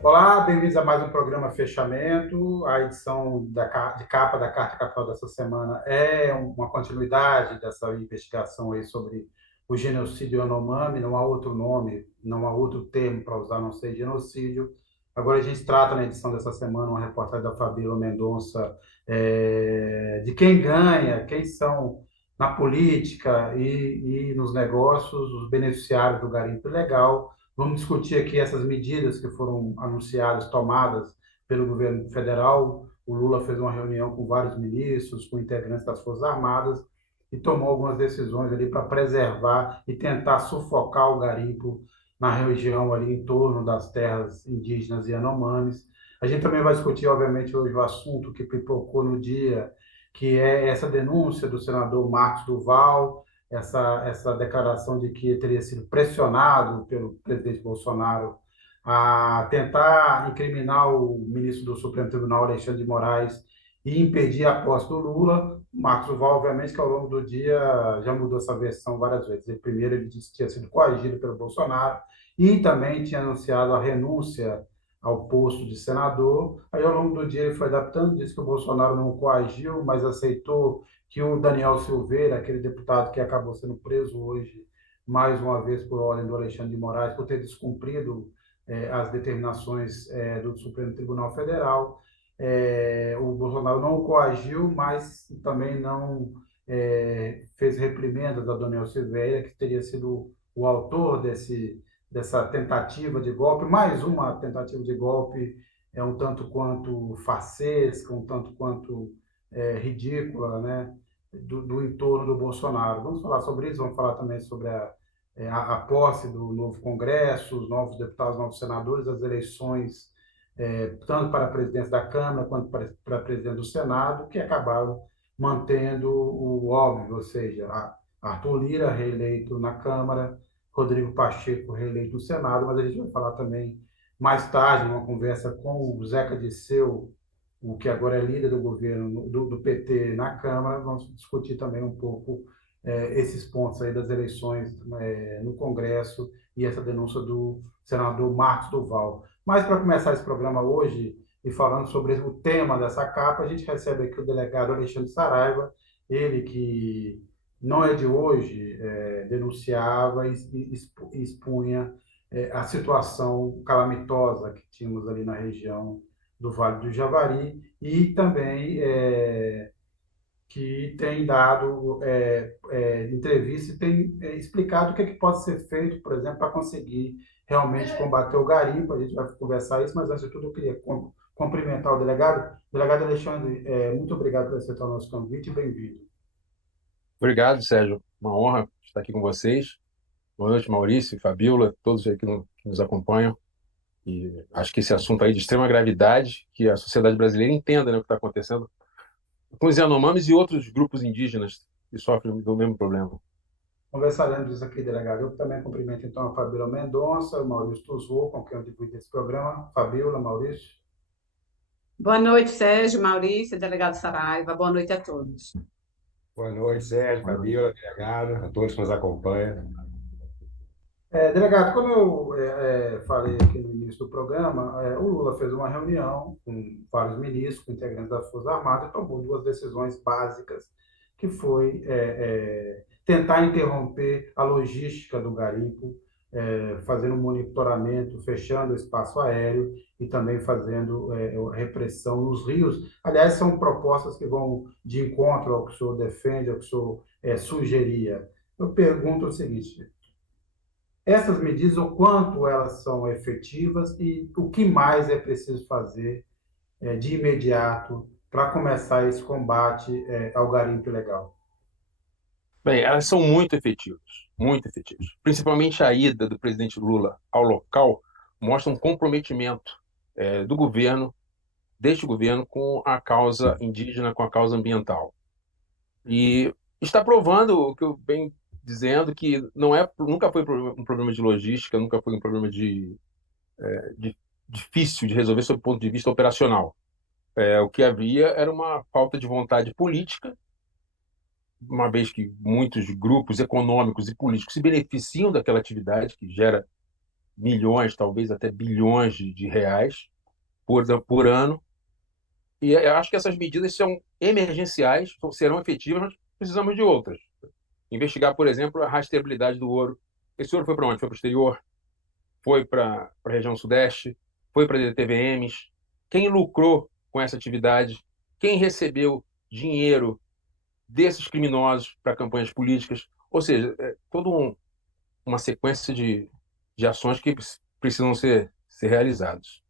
Olá, bem-vindos a mais um programa Fechamento. A edição de capa da Carta Capital dessa semana é uma continuidade dessa investigação aí sobre o genocídio Yanomami. Não há outro nome, não há outro termo para usar, a não ser genocídio. Agora a gente trata na edição dessa semana uma reportagem da Fabíola Mendonça, de quem ganha, quem são na política e nos negócios os beneficiários do garimpo ilegal. Vamos discutir aqui essas medidas que foram anunciadas, tomadas pelo governo federal. O Lula fez uma reunião com vários ministros, com integrantes das Forças Armadas e tomou algumas decisões ali para preservar e tentar sufocar o garimpo na região ali em torno das terras indígenas e Yanomamis. A gente também vai discutir, obviamente, hoje o assunto que pipocou no dia, que é essa denúncia do senador Marcos Duval, essa declaração de que teria sido pressionado pelo presidente Bolsonaro a tentar incriminar o ministro do Supremo Tribunal, Alexandre de Moraes, e impedir a posse do Lula. Marcos Duval, obviamente, que ao longo do dia já mudou essa versão várias vezes. Primeiro, ele disse que tinha sido coagido pelo Bolsonaro e também tinha anunciado a renúncia ao posto de senador. Aí, ao longo do dia, ele foi adaptando, disse que o Bolsonaro não o coagiu, mas aceitou que o Daniel Silveira, aquele deputado que acabou sendo preso hoje, mais uma vez por ordem do Alexandre de Moraes, por ter descumprido as determinações do Supremo Tribunal Federal. O Bolsonaro não o coagiu, mas também não fez reprimendas a Daniel Silveira, que teria sido o autor dessa tentativa de golpe, mais uma tentativa de golpe, um tanto quanto farsesca, um tanto quanto ridícula, né? Do entorno do Bolsonaro. Vamos falar sobre isso, vamos falar também sobre a posse do novo Congresso, os novos deputados, novos senadores, as eleições, tanto para a presidência da Câmara quanto para a presidência do Senado, que acabaram mantendo o óbvio, ou seja, Arthur Lira reeleito na Câmara, Rodrigo Pacheco reeleito no Senado, mas a gente vai falar também mais tarde, numa conversa com o Zeca Disseu, o que agora é líder do governo do PT na Câmara, vamos discutir também um pouco esses pontos aí das eleições no Congresso e essa denúncia do senador Marcos Duval. Mas para começar esse programa hoje e falando sobre o tema dessa capa, a gente recebe aqui o delegado Alexandre Saraiva, ele que não é de hoje, denunciava e expunha a situação calamitosa que tínhamos ali na região do Vale do Javari e também que tem dado entrevista e tem explicado o que, é que pode ser feito, por exemplo, para conseguir realmente combater o garimpo. A gente vai conversar isso, mas antes de tudo eu queria cumprimentar o delegado. Delegado Alexandre, muito obrigado por aceitar o nosso convite e bem-vindo. Obrigado, Sérgio. Uma honra estar aqui com vocês. Boa noite, Maurício, Fabíola, todos aí que nos acompanham. E acho que esse assunto aí de extrema gravidade, que a sociedade brasileira entenda, né, o que está acontecendo com os Yanomamis e outros grupos indígenas que sofrem do mesmo problema. Conversaremos isso aqui, delegado. Eu também cumprimento, então, a Fabíola Mendonça, o Maurício Tuzou, com quem eu divido esse programa. Fabíola, Maurício. Boa noite, Sérgio, Maurício, delegado Saraiva. Boa noite a todos. Boa noite, Sérgio, Fabíola, delegado, a todos que nos acompanham. Delegado, como eu falei aqui no início do programa, o Lula fez uma reunião com vários ministros, com integrantes das Forças Armadas, e tomou duas decisões básicas, que foi tentar interromper a logística do garimpo, fazendo um monitoramento, fechando o espaço aéreo e também fazendo repressão nos rios. Aliás, são propostas que vão de encontro ao que o senhor defende, ao que o senhor sugeria. Eu pergunto o seguinte: essas medidas, o quanto elas são efetivas e o que mais é preciso fazer de imediato para começar esse combate ao garimpo ilegal? Bem, elas são muito efetivas, muito efetivas. Principalmente a ida do presidente Lula ao local mostra um comprometimento do governo, deste governo, com a causa indígena, com a causa ambiental. E está provando o que eu venho dizendo, que nunca foi um problema de logística, nunca foi um problema de difícil de resolver sob o ponto de vista operacional. O que havia era uma falta de vontade política, uma vez que muitos grupos econômicos e políticos se beneficiam daquela atividade que gera milhões, talvez até bilhões de reais por ano. E eu acho que essas medidas são emergenciais, serão efetivas, mas precisamos de outras. Investigar, por exemplo, a rastreabilidade do ouro. Esse ouro foi para onde? Foi para o exterior? Foi para a região sudeste? Foi para DTVMs? Quem lucrou com essa atividade? Quem recebeu dinheiro desses criminosos para campanhas políticas? Ou seja, é toda uma sequência de ações que precisam ser realizadas.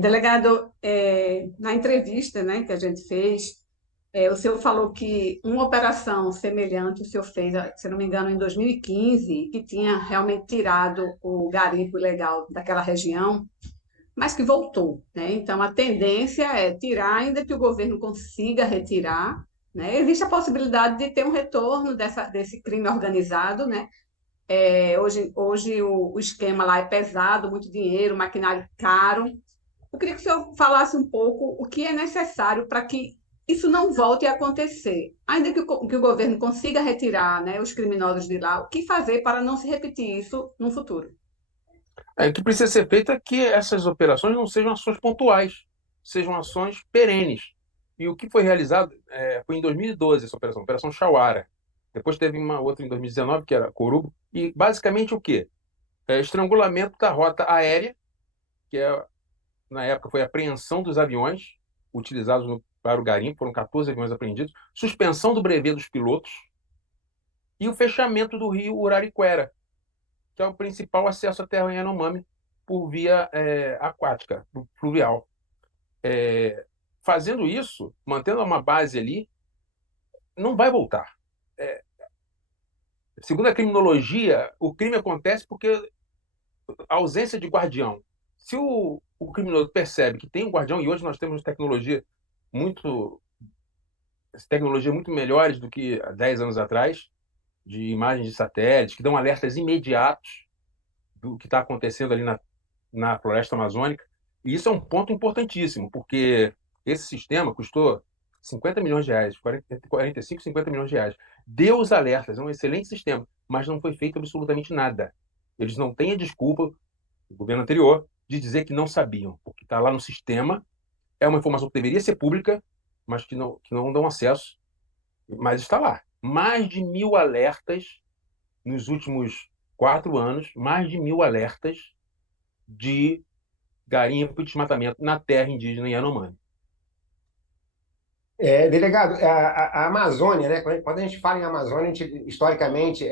Delegado, na entrevista, né, que a gente fez, o senhor falou que uma operação semelhante o senhor fez, se não me engano, em 2015, que tinha realmente tirado o garimpo ilegal daquela região, mas que voltou, né? Então, a tendência é tirar, ainda que o governo consiga retirar, né? Existe a possibilidade de ter um retorno desse crime organizado, né? Hoje o esquema lá é pesado, muito dinheiro, maquinário caro. Eu queria que o senhor falasse um pouco o que é necessário para que isso não volte a acontecer. Ainda que o governo consiga retirar, né, os criminosos de lá, o que fazer para não se repetir isso no futuro? O que precisa ser feito é que essas operações não sejam ações pontuais, sejam ações perenes. E o que foi realizado foi em 2012, essa operação, Operação Chauara. Depois teve uma outra em 2019, que era Corubo. E basicamente o quê? Estrangulamento da rota aérea, que na época foi a apreensão dos aviões utilizados para o garimpo, foram 14 aviões apreendidos, suspensão do brevet dos pilotos e o fechamento do rio Urariquera, que é o principal acesso à terra Yanomami por via aquática, fluvial. Fazendo isso, mantendo uma base ali, não vai voltar. Segundo a criminologia, o crime acontece porque a ausência de guardião. Se o criminoso percebe que tem um guardião, e hoje nós temos muito, tecnologia muito melhores do que há 10 anos atrás, de imagens de satélites, que dão alertas imediatos do que está acontecendo ali na floresta amazônica. E isso é um ponto importantíssimo, porque esse sistema custou 50 milhões de reais, 45, 50 milhões de reais. Deu os alertas, é um excelente sistema, mas não foi feito absolutamente nada. Eles não têm a desculpa, do governo anterior, de dizer que não sabiam, porque está lá no sistema, é uma informação que deveria ser pública, mas que não dão acesso, mas está lá. Mais de 1.000 alertas nos últimos 4 anos, mais de 1.000 alertas de garimpo e desmatamento na terra indígena Yanomami. Delegado, a Amazônia, né? Quando a gente fala em Amazônia, a gente, historicamente,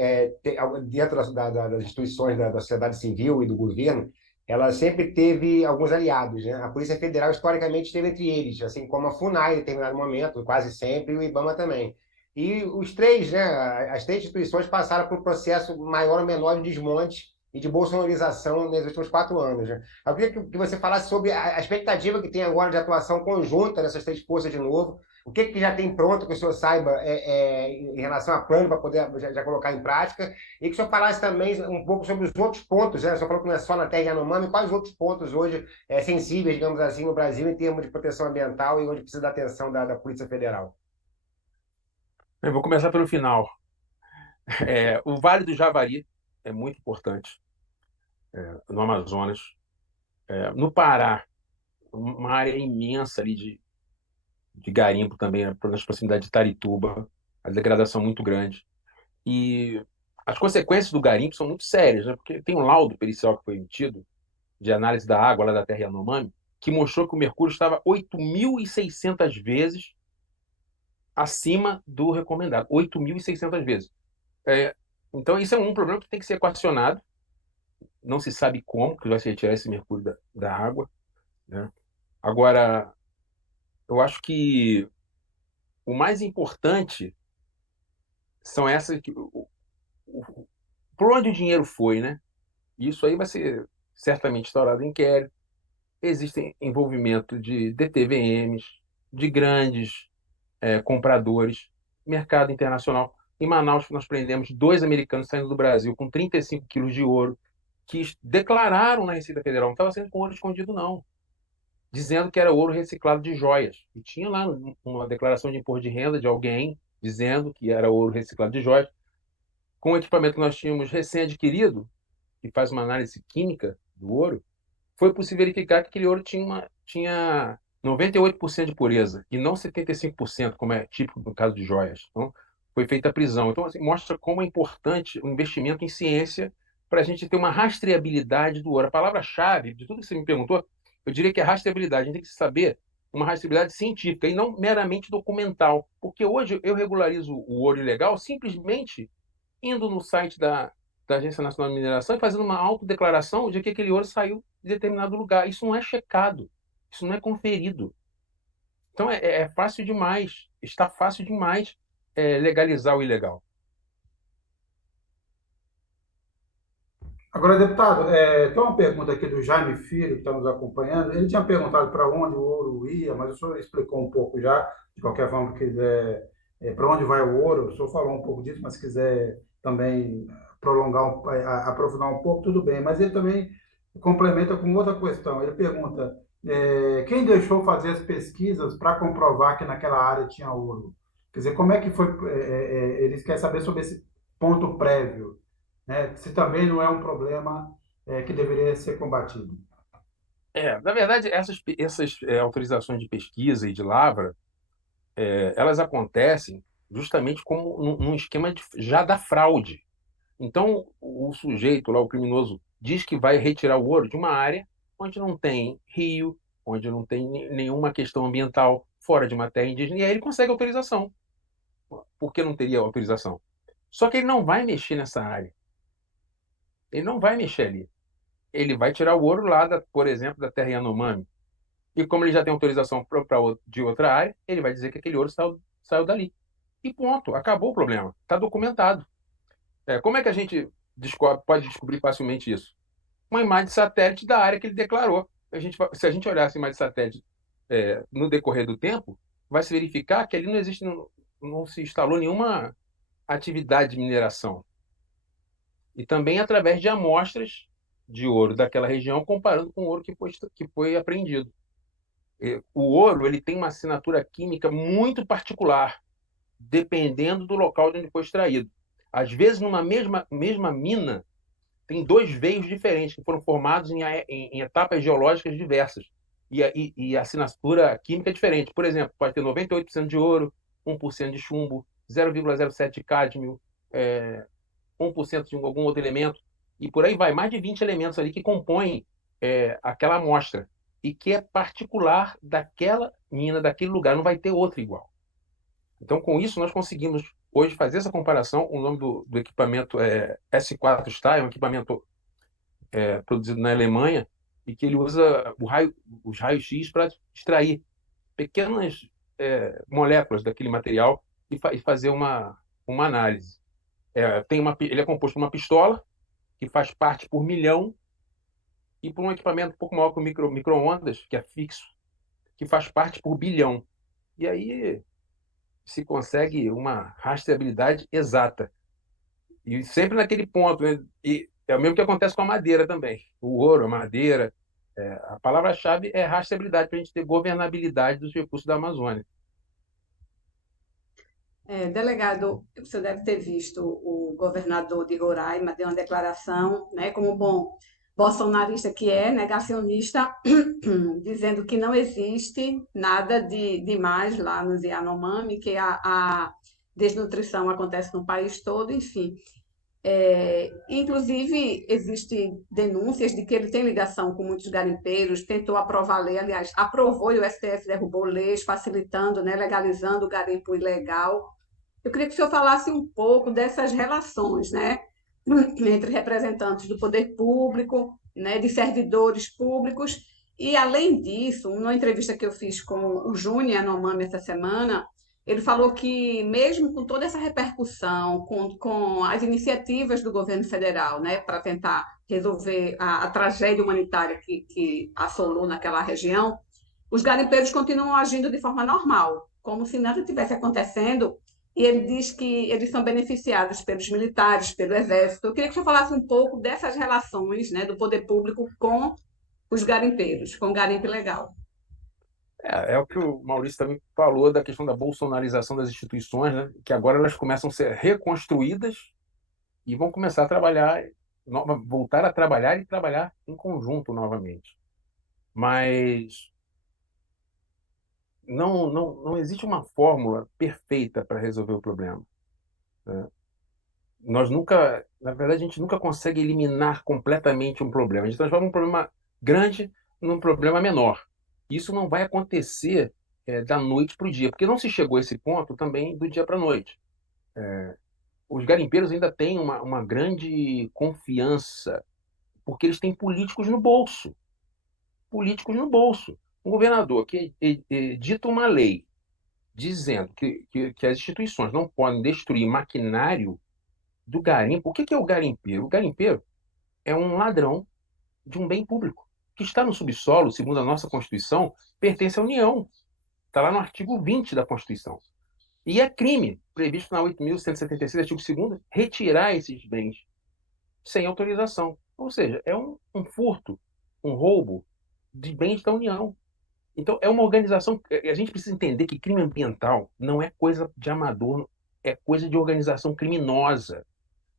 dentro das instituições da sociedade civil e do governo, ela sempre teve alguns aliados, né? A Polícia Federal, historicamente, esteve entre eles, assim como a FUNAI, em determinado momento, quase sempre, e o IBAMA também. E os três, né? As três instituições passaram por um processo maior ou menor de desmonte e de bolsonarização nos últimos 4 anos, né? Eu queria que você falasse sobre a expectativa que tem agora de atuação conjunta dessas três forças de novo. O que já tem pronto que o senhor saiba em relação a plano para poder já colocar em prática? E que o senhor falasse também um pouco sobre os outros pontos, né? O senhor falou que não é só na terra Yanomami, quais outros pontos hoje sensíveis, digamos assim, no Brasil em termos de proteção ambiental e onde precisa da atenção da Polícia Federal? Eu vou começar pelo final. O Vale do Javari é muito importante no Amazonas. No Pará, uma área imensa ali de garimpo também, nas proximidades de Tarituba, a degradação muito grande. E as consequências do garimpo são muito sérias, né? Porque tem um laudo pericial que foi emitido de análise da água lá da terra Yanomami, que mostrou que o mercúrio estava 8.600 vezes acima do recomendado. 8.600 vezes. Então, isso é um problema que tem que ser equacionado. Não se sabe como que vai se retirar esse mercúrio da água, né? Agora, eu acho que o mais importante são essas que por onde o dinheiro foi, né? Isso aí vai ser certamente instaurado inquérito. Existem envolvimento de DTVMs, de grandes compradores, mercado internacional. Em Manaus, nós prendemos 2 americanos saindo do Brasil com 35 quilos de ouro, que declararam na Receita Federal, não estava sendo com ouro escondido, não, dizendo que era ouro reciclado de joias. E tinha lá uma declaração de imposto de renda de alguém dizendo que era ouro reciclado de joias. Com o equipamento que nós tínhamos recém-adquirido, que faz uma análise química do ouro, foi possível verificar que aquele ouro tinha 98% de pureza e não 75%, como é típico no caso de joias. Então, foi feita a prisão. Então, assim, mostra como é importante o investimento em ciência para a gente ter uma rastreabilidade do ouro. A palavra-chave de tudo que você me perguntou, eu diria que é rastreabilidade. A gente tem que saber uma rastreabilidade científica e não meramente documental. Porque hoje eu regularizo o ouro ilegal simplesmente indo no site da Agência Nacional de Mineração e fazendo uma autodeclaração de que aquele ouro saiu de determinado lugar. Isso não é checado, isso não é conferido. Então é fácil demais, está fácil demais legalizar o ilegal. Agora, deputado, tem uma pergunta aqui do Jaime Filho, que está nos acompanhando. Ele tinha perguntado para onde o ouro ia, mas o senhor explicou um pouco já. De qualquer forma, quiser, para onde vai o ouro, o senhor falou um pouco disso, mas se quiser também prolongar, aprofundar um pouco, tudo bem. Mas ele também complementa com outra questão. Ele pergunta, quem deixou fazer as pesquisas para comprovar que naquela área tinha ouro? Quer dizer, como é que foi? Eles querem saber sobre esse ponto prévio, né? Se também não é um problema que deveria ser combatido. Na verdade, essas autorizações de pesquisa e de lavra, elas acontecem justamente como num esquema já da fraude. Então, o sujeito lá, o criminoso, diz que vai retirar o ouro de uma área onde não tem rio, onde não tem nenhuma questão ambiental, fora de uma terra indígena, e aí ele consegue autorização. Por que não teria autorização? Só que ele não vai mexer nessa área. Ele não vai mexer ali. Ele vai tirar o ouro lá, por exemplo, da terra Yanomami. E como ele já tem autorização de outra área, ele vai dizer que aquele ouro saiu dali. E ponto, acabou o problema. Está documentado. Como é que a gente pode descobrir facilmente isso? Uma imagem de satélite da área que ele declarou. Se a gente olhar essa imagem de satélite no decorrer do tempo, vai se verificar que ali não existe, não se instalou nenhuma atividade de mineração. E também através de amostras de ouro daquela região, comparando com o ouro que foi apreendido. O ouro ele tem uma assinatura química muito particular, dependendo do local de onde foi extraído. Às vezes, numa mesma mina, tem dois veios diferentes que foram formados em etapas geológicas diversas. E a assinatura química é diferente. Por exemplo, pode ter 98% de ouro, 1% de chumbo, 0,07 de cádmio, 1% de algum outro elemento, e por aí vai. Mais de 20 elementos ali que compõem aquela amostra e que é particular daquela mina, daquele lugar. Não vai ter outra igual. Então, com isso, nós conseguimos hoje fazer essa comparação. O nome do equipamento é S4 Star, é um equipamento produzido na Alemanha e que ele usa os raios-x para extrair pequenas moléculas daquele material e fazer uma análise. Ele é composto por uma pistola que faz parte por milhão e por um equipamento um pouco maior que o micro-ondas, que é fixo, que faz parte por bilhão. E aí se consegue uma rastreabilidade exata. E sempre naquele ponto, né? E é o mesmo que acontece com a madeira também. O ouro, a madeira. A palavra-chave é rastreabilidade, para a gente ter governabilidade dos recursos da Amazônia. Delegado, você deve ter visto o governador de Roraima deu uma declaração, né, como bom bolsonarista que é, negacionista, dizendo que não existe nada de mais lá nos Yanomami, que a desnutrição acontece no país todo, enfim. Inclusive, existem denúncias de que ele tem ligação com muitos garimpeiros, tentou aprovar a lei, aliás, aprovou e o STF derrubou leis, facilitando, né, legalizando o garimpo ilegal. Eu queria que o senhor falasse um pouco dessas relações, né, entre representantes do poder público, né, de servidores públicos, e, além disso, numa entrevista que eu fiz com o Júnior Yanomami essa semana, ele falou que, mesmo com toda essa repercussão, com as iniciativas do governo federal, né, para tentar resolver a tragédia humanitária que assolou naquela região, os garimpeiros continuam agindo de forma normal, como se nada tivesse acontecendo, e ele diz que eles são beneficiados pelos militares, pelo exército. Eu queria que você falasse um pouco dessas relações, né, do poder público com os garimpeiros, com o garimpo ilegal. É o que o Maurício também falou da questão da bolsonarização das instituições, né? Que agora elas começam a ser reconstruídas e vão começar a trabalhar voltar a trabalhar e trabalhar em conjunto novamente. Mas não existe uma fórmula perfeita para resolver o problema, né? Nós nunca, na verdade, a gente nunca consegue eliminar completamente um problema. A gente transforma um problema grande num problema menor. Isso não vai acontecer da noite para o dia, porque não se chegou a esse ponto também do dia para a noite. Os garimpeiros ainda têm uma grande confiança, porque eles têm políticos no bolso. Políticos no bolso. Um governador que edita uma lei dizendo que as instituições não podem destruir maquinário do garimpo. O que é o garimpeiro? O garimpeiro é um ladrão de um bem público que está no subsolo, segundo a nossa Constituição, pertence à União. Está lá no artigo 20 da Constituição. E é crime, previsto na 8.176, artigo 2º, retirar esses bens sem autorização. Ou seja, é um furto, um roubo de bens da União. Então, é uma organização. A gente precisa entender que crime ambiental não é coisa de amador, é coisa de organização criminosa.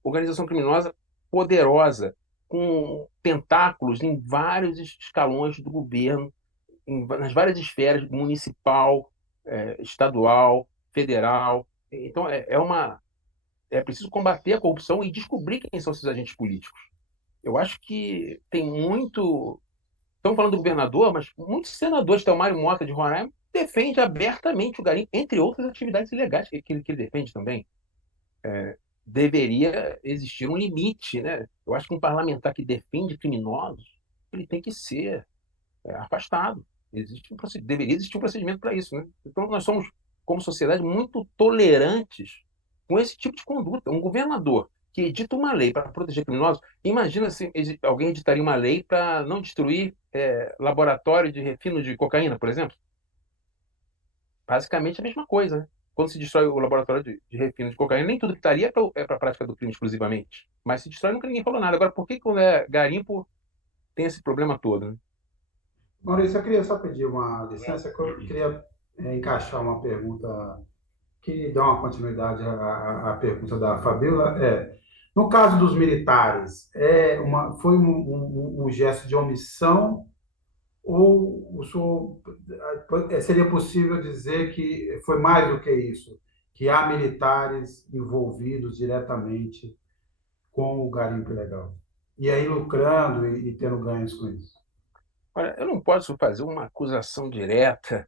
Organização criminosa poderosa, com tentáculos em vários escalões do governo, nas várias esferas, municipal, estadual, federal. Então, é preciso combater a corrupção e descobrir quem são esses agentes políticos. Eu acho que tem muito. Estamos falando do governador, mas muitos senadores, Mário Mota de Roraima, defende abertamente o garimpo, entre outras atividades ilegais que ele defende também. Deveria existir um limite, né? Eu acho que um parlamentar que defende criminosos, ele tem que ser afastado. Deveria existir um procedimento para isso, né? Então, nós somos, como sociedade, muito tolerantes com esse tipo de conduta. Um governador que edita uma lei para proteger criminosos, imagina se alguém editaria uma lei para não destruir laboratório de refino de cocaína, por exemplo. Basicamente a mesma coisa, né? Quando se destrói o laboratório de refino de cocaína, nem tudo que estaria é para a prática do crime exclusivamente. Mas se destrói, nunca ninguém falou nada. Agora, por que quando é garimpo tem esse problema todo, né? Maurício, eu queria só pedir uma licença, que eu queria encaixar uma pergunta que dá uma continuidade à pergunta da Fabíola. No caso dos militares, foi um gesto de omissão ou seria possível dizer que foi mais do que isso, que há militares envolvidos diretamente com o garimpo ilegal? E aí lucrando e tendo ganhos com isso. Olha, eu não posso fazer uma acusação direta,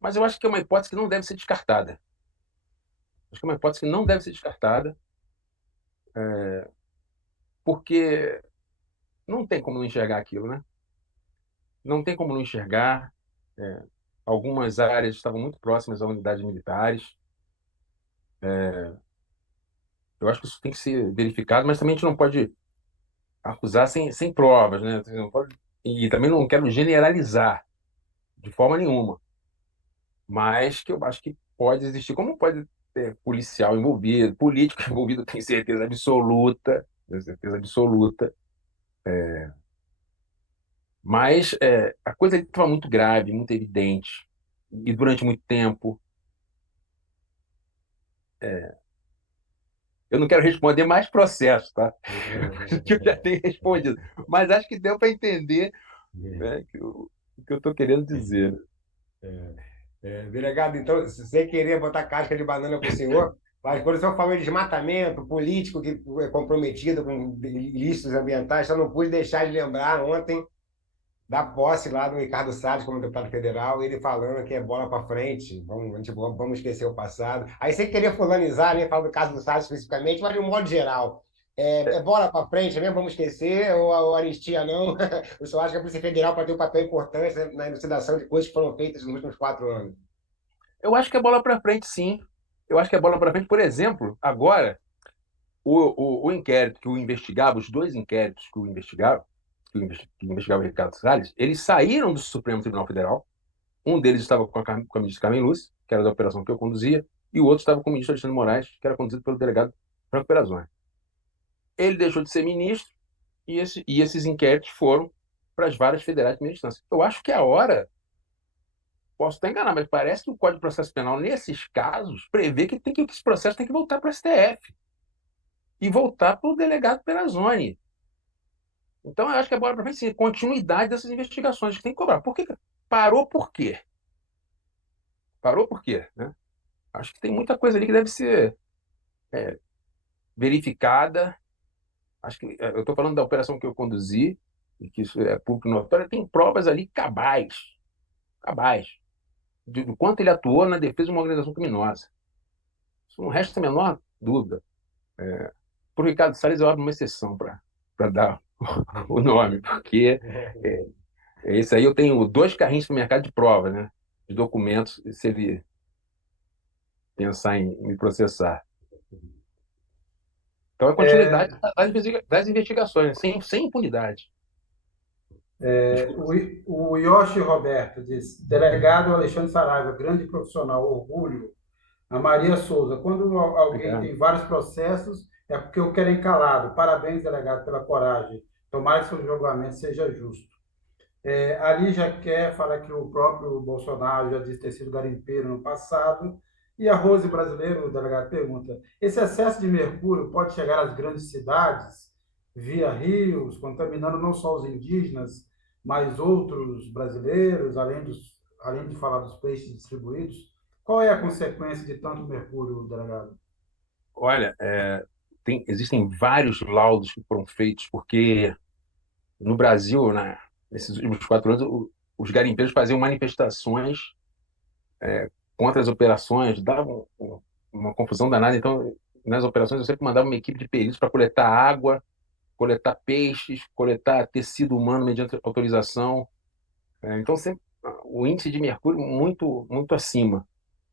mas eu acho que é uma hipótese que não deve ser descartada. Acho que é uma hipótese que não deve ser descartada, porque não tem como não enxergar aquilo, né? Não tem como não enxergar. É, algumas áreas estavam muito próximas a unidades militares. Eu acho que isso tem que ser verificado, mas também a gente não pode acusar sem provas, né? Você não pode- E também não quero generalizar de forma nenhuma, mas que eu acho que pode existir, como pode ter policial envolvido, político envolvido, tenho certeza absoluta. Mas a coisa estava muito grave, muito evidente, e durante muito tempo. Eu não quero responder mais processo, tá? Que eu já tenho respondido. Mas acho que deu para entender, né, o que eu estou querendo dizer. Delegado, então, sem querer botar casca de banana para o senhor, mas quando o senhor falou de desmatamento, político que é comprometido com ilícitos ambientais, só não pude deixar de lembrar ontem da posse lá do Ricardo Salles como deputado federal, ele falando que é bola para frente, vamos esquecer o passado. Aí sem querer fulanizar, nem falar do caso do Salles especificamente, mas de um modo geral. É bola para frente mesmo, vamos esquecer, ou anistia não? O senhor acha que a Polícia Federal pode ter um papel importante na elucidação de coisas que foram feitas nos últimos 4 anos? Eu acho que é bola para frente, sim. Eu acho que é bola para frente. Por exemplo, agora, o inquérito que o investigava, os dois inquéritos que o investigava, que investigava o Ricardo Salles, eles saíram do Supremo Tribunal Federal. Um deles estava com a ministra Carmen Lúcia, que era da operação que eu conduzia, e o outro estava com o ministro Alexandre Moraes, que era conduzido pelo delegado Franco Perazone. Ele deixou de ser ministro e esses inquéritos foram para as varas federais de primeira instância. Eu acho que é a hora, posso estar enganado, mas parece que o Código de Processo Penal, nesses casos, prevê que esse processo tem que voltar para o STF e voltar para o delegado Perazone. Então, eu acho que agora para frente, sim, continuidade dessas investigações que tem que cobrar. Por que parou por quê? Parou por quê, né? Acho que tem muita coisa ali que deve ser verificada. Acho que eu estou falando da operação que eu conduzi, e que isso é público notório, tem provas ali cabais, do quanto ele atuou na defesa de uma organização criminosa. Isso não resta a menor dúvida. Por Ricardo Salles, eu abro uma exceção para dar o nome, porque é, esse aí eu tenho 2 carrinhos no mercado de prova, né? De documentos, se ele pensar em me processar. Então, é continuidade das investigações, né? Sem impunidade. Desculpa. O Yoshi Roberto diz: delegado Alexandre Saraiva, grande profissional, orgulho. A Maria Souza: quando alguém Obrigado. tem vários processos, é porque o querem calado. Parabéns, delegado, pela coragem. Tomara que seu julgamento seja justo. Ali já quer falar que o próprio Bolsonaro já disse ter sido garimpeiro no passado. E a Rose Brasileiro, o delegado, pergunta: esse excesso de mercúrio pode chegar às grandes cidades, via rios, contaminando não só os indígenas, mas outros brasileiros, além de falar dos peixes distribuídos? Qual é a consequência de tanto mercúrio, delegado? Olha, existem vários laudos que foram feitos, porque no Brasil, né, nesses últimos 4 anos, os garimpeiros faziam manifestações contra as operações, davam uma confusão danada. Então, nas operações, eu sempre mandava uma equipe de peritos para coletar água, coletar peixes, coletar tecido humano mediante autorização. Então, sempre o índice de mercúrio muito, muito acima.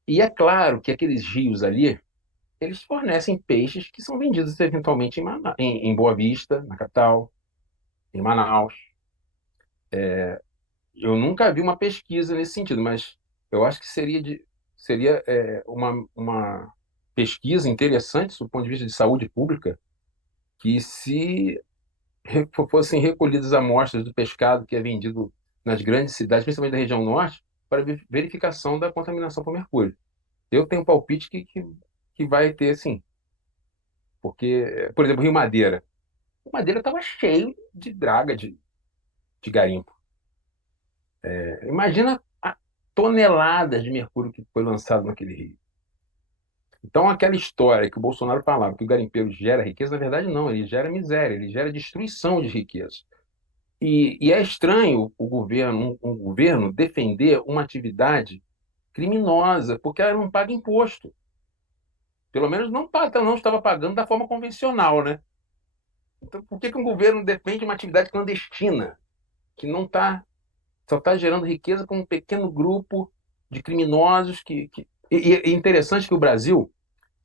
E é claro que aqueles rios ali, eles fornecem peixes que são vendidos eventualmente em Boa Vista, na capital, em Manaus. Eu nunca vi uma pesquisa nesse sentido, mas eu acho que seria uma pesquisa interessante, do ponto de vista de saúde pública, que se fossem recolhidas amostras do pescado que é vendido nas grandes cidades, principalmente da região norte, para verificação da contaminação por mercúrio. Eu tenho um palpite que vai ter, sim, porque, por exemplo, Rio Madeira. O Madeira estava cheio de draga de garimpo. Imagina a toneladas de mercúrio que foi lançado naquele rio. Então, aquela história que o Bolsonaro falava que o garimpeiro gera riqueza, na verdade, não, ele gera miséria, ele gera destruição de riqueza. E é estranho um governo defender uma atividade criminosa, porque ela não paga imposto. Pelo menos não paga, ela não estava pagando da forma convencional, né? Então, por que um governo defende uma atividade clandestina, que não está, só está gerando riqueza para um pequeno grupo de criminosos E é interessante que o Brasil,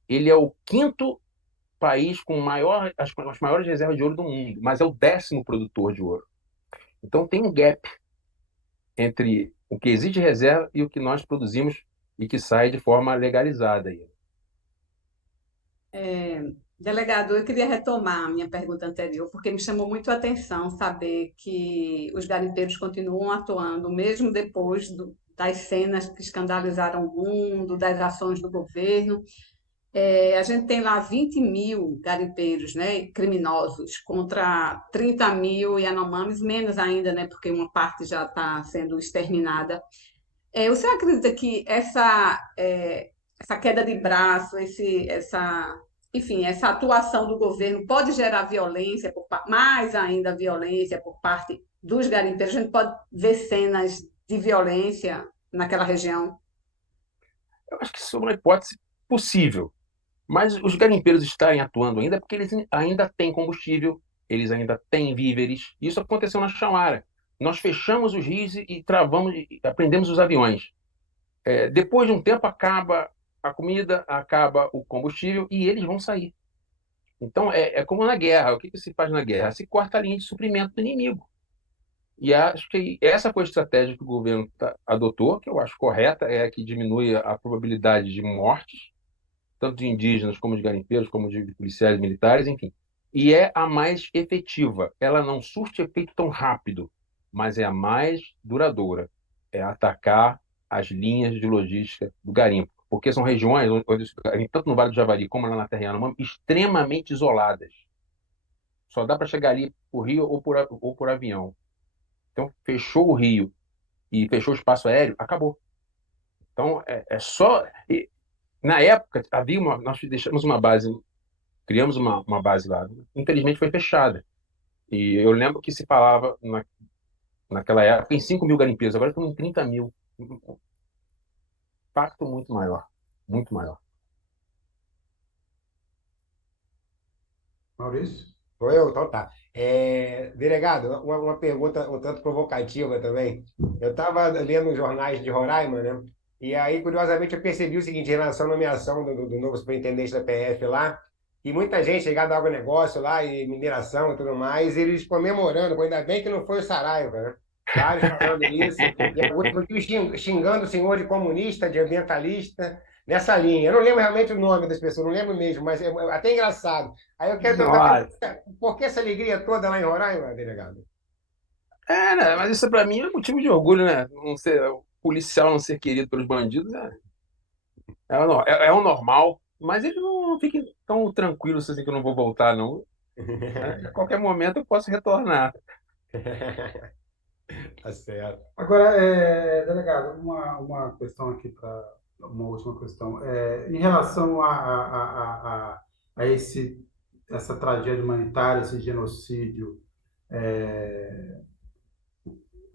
ele é o quinto país com as maiores reservas de ouro do mundo, mas é o 10º produtor de ouro. Então tem um gap entre o que existe de reserva e o que nós produzimos e que sai de forma legalizada aí. Delegado, eu queria retomar a minha pergunta anterior, porque me chamou muito a atenção saber que os garimpeiros continuam atuando, mesmo depois das cenas que escandalizaram o mundo, das ações do governo. A gente tem lá 20 mil garimpeiros, né, criminosos, contra 30 mil Yanomamis, menos ainda, né, porque uma parte já está sendo exterminada. O senhor acredita que essa queda de braço, enfim, essa atuação do governo pode gerar violência, mais ainda violência por parte dos garimpeiros? A gente pode ver cenas de violência naquela região? Eu acho que isso é uma hipótese possível, mas os garimpeiros estarem atuando ainda porque eles ainda têm combustível, eles ainda têm víveres. Isso aconteceu na Chamara. Nós fechamos os rios e travamos, e aprendemos os aviões. Depois de um tempo acaba a comida, acaba o combustível e eles vão sair. Então é como na guerra. O que se faz na guerra? Se corta a linha de suprimento do inimigo. E acho que essa foi a estratégia que o governo adotou, que eu acho correta, é a que diminui a probabilidade de mortes, tanto de indígenas como de garimpeiros, como de policiais militares, enfim. E é a mais efetiva. Ela não surte efeito tão rápido, mas é a mais duradoura. É atacar as linhas de logística do garimpo. Porque são regiões, tanto no Vale do Javari como lá na Terra Yanomami, extremamente isoladas. Só dá para chegar ali por rio ou por avião. Então, fechou o rio e fechou o espaço aéreo, acabou. Então, é só... Na época, nós deixamos uma base, criamos uma base lá. Infelizmente, foi fechada. E eu lembro que se falava, naquela época, em 5 mil garimpeiros. Agora estão em 30 mil. Um impacto muito maior. Muito maior. Maurício? Sou eu? Então tá. Delegado, uma pergunta um tanto provocativa também. Eu estava lendo os jornais de Roraima, né? E aí, curiosamente, eu percebi o seguinte, em relação à nomeação do novo superintendente da PF lá, e muita gente ligada ao agronegócio lá, e mineração e tudo mais, eles comemorando, ainda bem que não foi o Saraiva, né? Vários falando isso, e alguns inclusive xingando o senhor de comunista, de ambientalista, nessa linha. Eu não lembro realmente o nome das pessoas, não lembro mesmo, mas é até engraçado. Aí eu quero Nossa. por que essa alegria toda lá em Roraima, delegado? Né? Mas isso para mim é motivo de orgulho, né? Não ser, o policial não ser querido pelos bandidos é o normal. Mas ele não fique tão tranquilo assim que eu não vou voltar, não. A qualquer momento eu posso retornar. Tá certo. Agora, delegado, uma questão aqui para uma última questão. Em relação a essa tragédia humanitária, esse genocídio, é,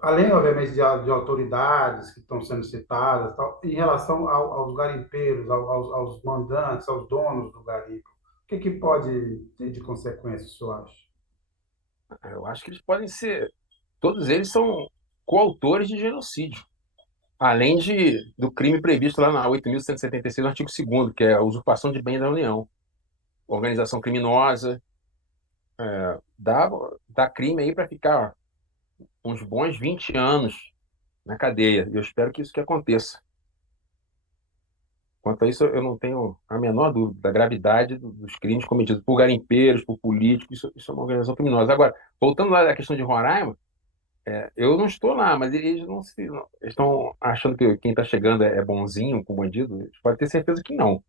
além, obviamente, de autoridades que estão sendo citadas, tal, em relação aos garimpeiros, aos mandantes, aos donos do garimpo, o que pode ter de consequência, o senhor acha? Eu acho que eles podem ser. Todos eles são coautores de genocídio. Além do crime previsto lá na 8.176, no artigo 2º, que é a usurpação de bem da União. Organização criminosa, dá crime aí para ficar uns bons 20 anos na cadeia. Eu espero que isso que aconteça. Quanto a isso, eu não tenho a menor dúvida da gravidade dos crimes cometidos por garimpeiros, por políticos. Isso é uma organização criminosa. Agora, voltando lá à questão de Roraima, eu não estou lá, mas eles eles estão achando que quem está chegando é bonzinho com bandido. Eles podem ter certeza que não.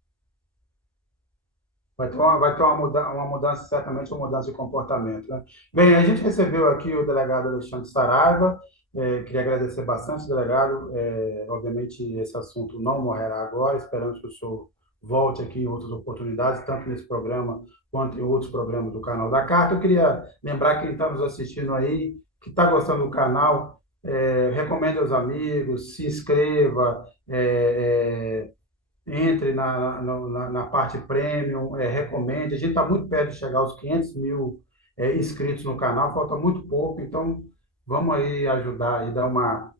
Vai ter uma mudança, certamente uma mudança de comportamento, né? Bem, a gente recebeu aqui o delegado Alexandre Saraiva, queria agradecer bastante, delegado. Obviamente, esse assunto não morrerá agora, esperamos que o senhor volte aqui em outras oportunidades, tanto nesse programa quanto em outros programas do canal da Carta. Eu queria lembrar quem está nos assistindo aí, que está gostando do canal, recomende aos amigos, se inscreva, entre na parte premium, recomende. A gente está muito perto de chegar aos 500 mil inscritos no canal, falta muito pouco, então vamos aí ajudar e dar uma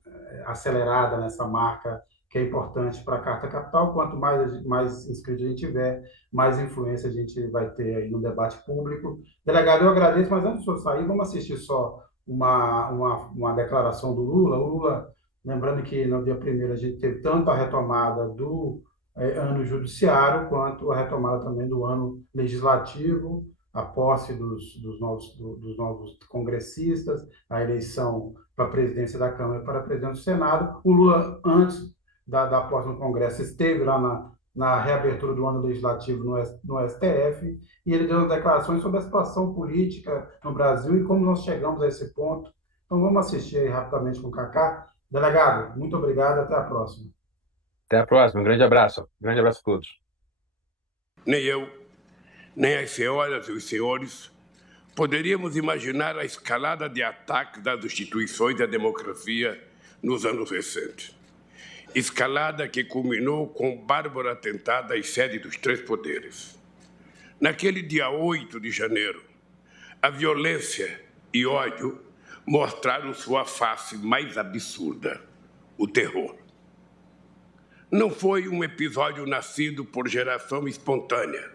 acelerada nessa marca que é importante para a Carta Capital. Quanto mais inscritos a gente tiver, mais influência a gente vai ter aí no debate público. Delegado, eu agradeço, mas antes de eu sair, vamos assistir só uma declaração do Lula. O Lula, lembrando que no dia 1º a gente teve tanto a retomada do ano judiciário, quanto a retomada também do ano legislativo, a posse dos novos congressistas, a eleição para a presidência da Câmara e para a presidência do Senado. O Lula, antes da posse no Congresso, esteve lá na reabertura do ano legislativo no STF, e ele deu declarações sobre a situação política no Brasil e como nós chegamos a esse ponto. Então vamos assistir aí rapidamente com o Cacá. Delegado, muito obrigado, até a próxima. Até a próxima. Um grande abraço. Um grande abraço a todos. Nem eu, nem as senhoras e os senhores poderíamos imaginar a escalada de ataques das instituições da democracia nos anos recentes. Escalada que culminou com o bárbaro atentado às sedes dos 3 poderes. Naquele dia 8 de janeiro, a violência e ódio mostraram sua face mais absurda, o terror. Não foi um episódio nascido por geração espontânea,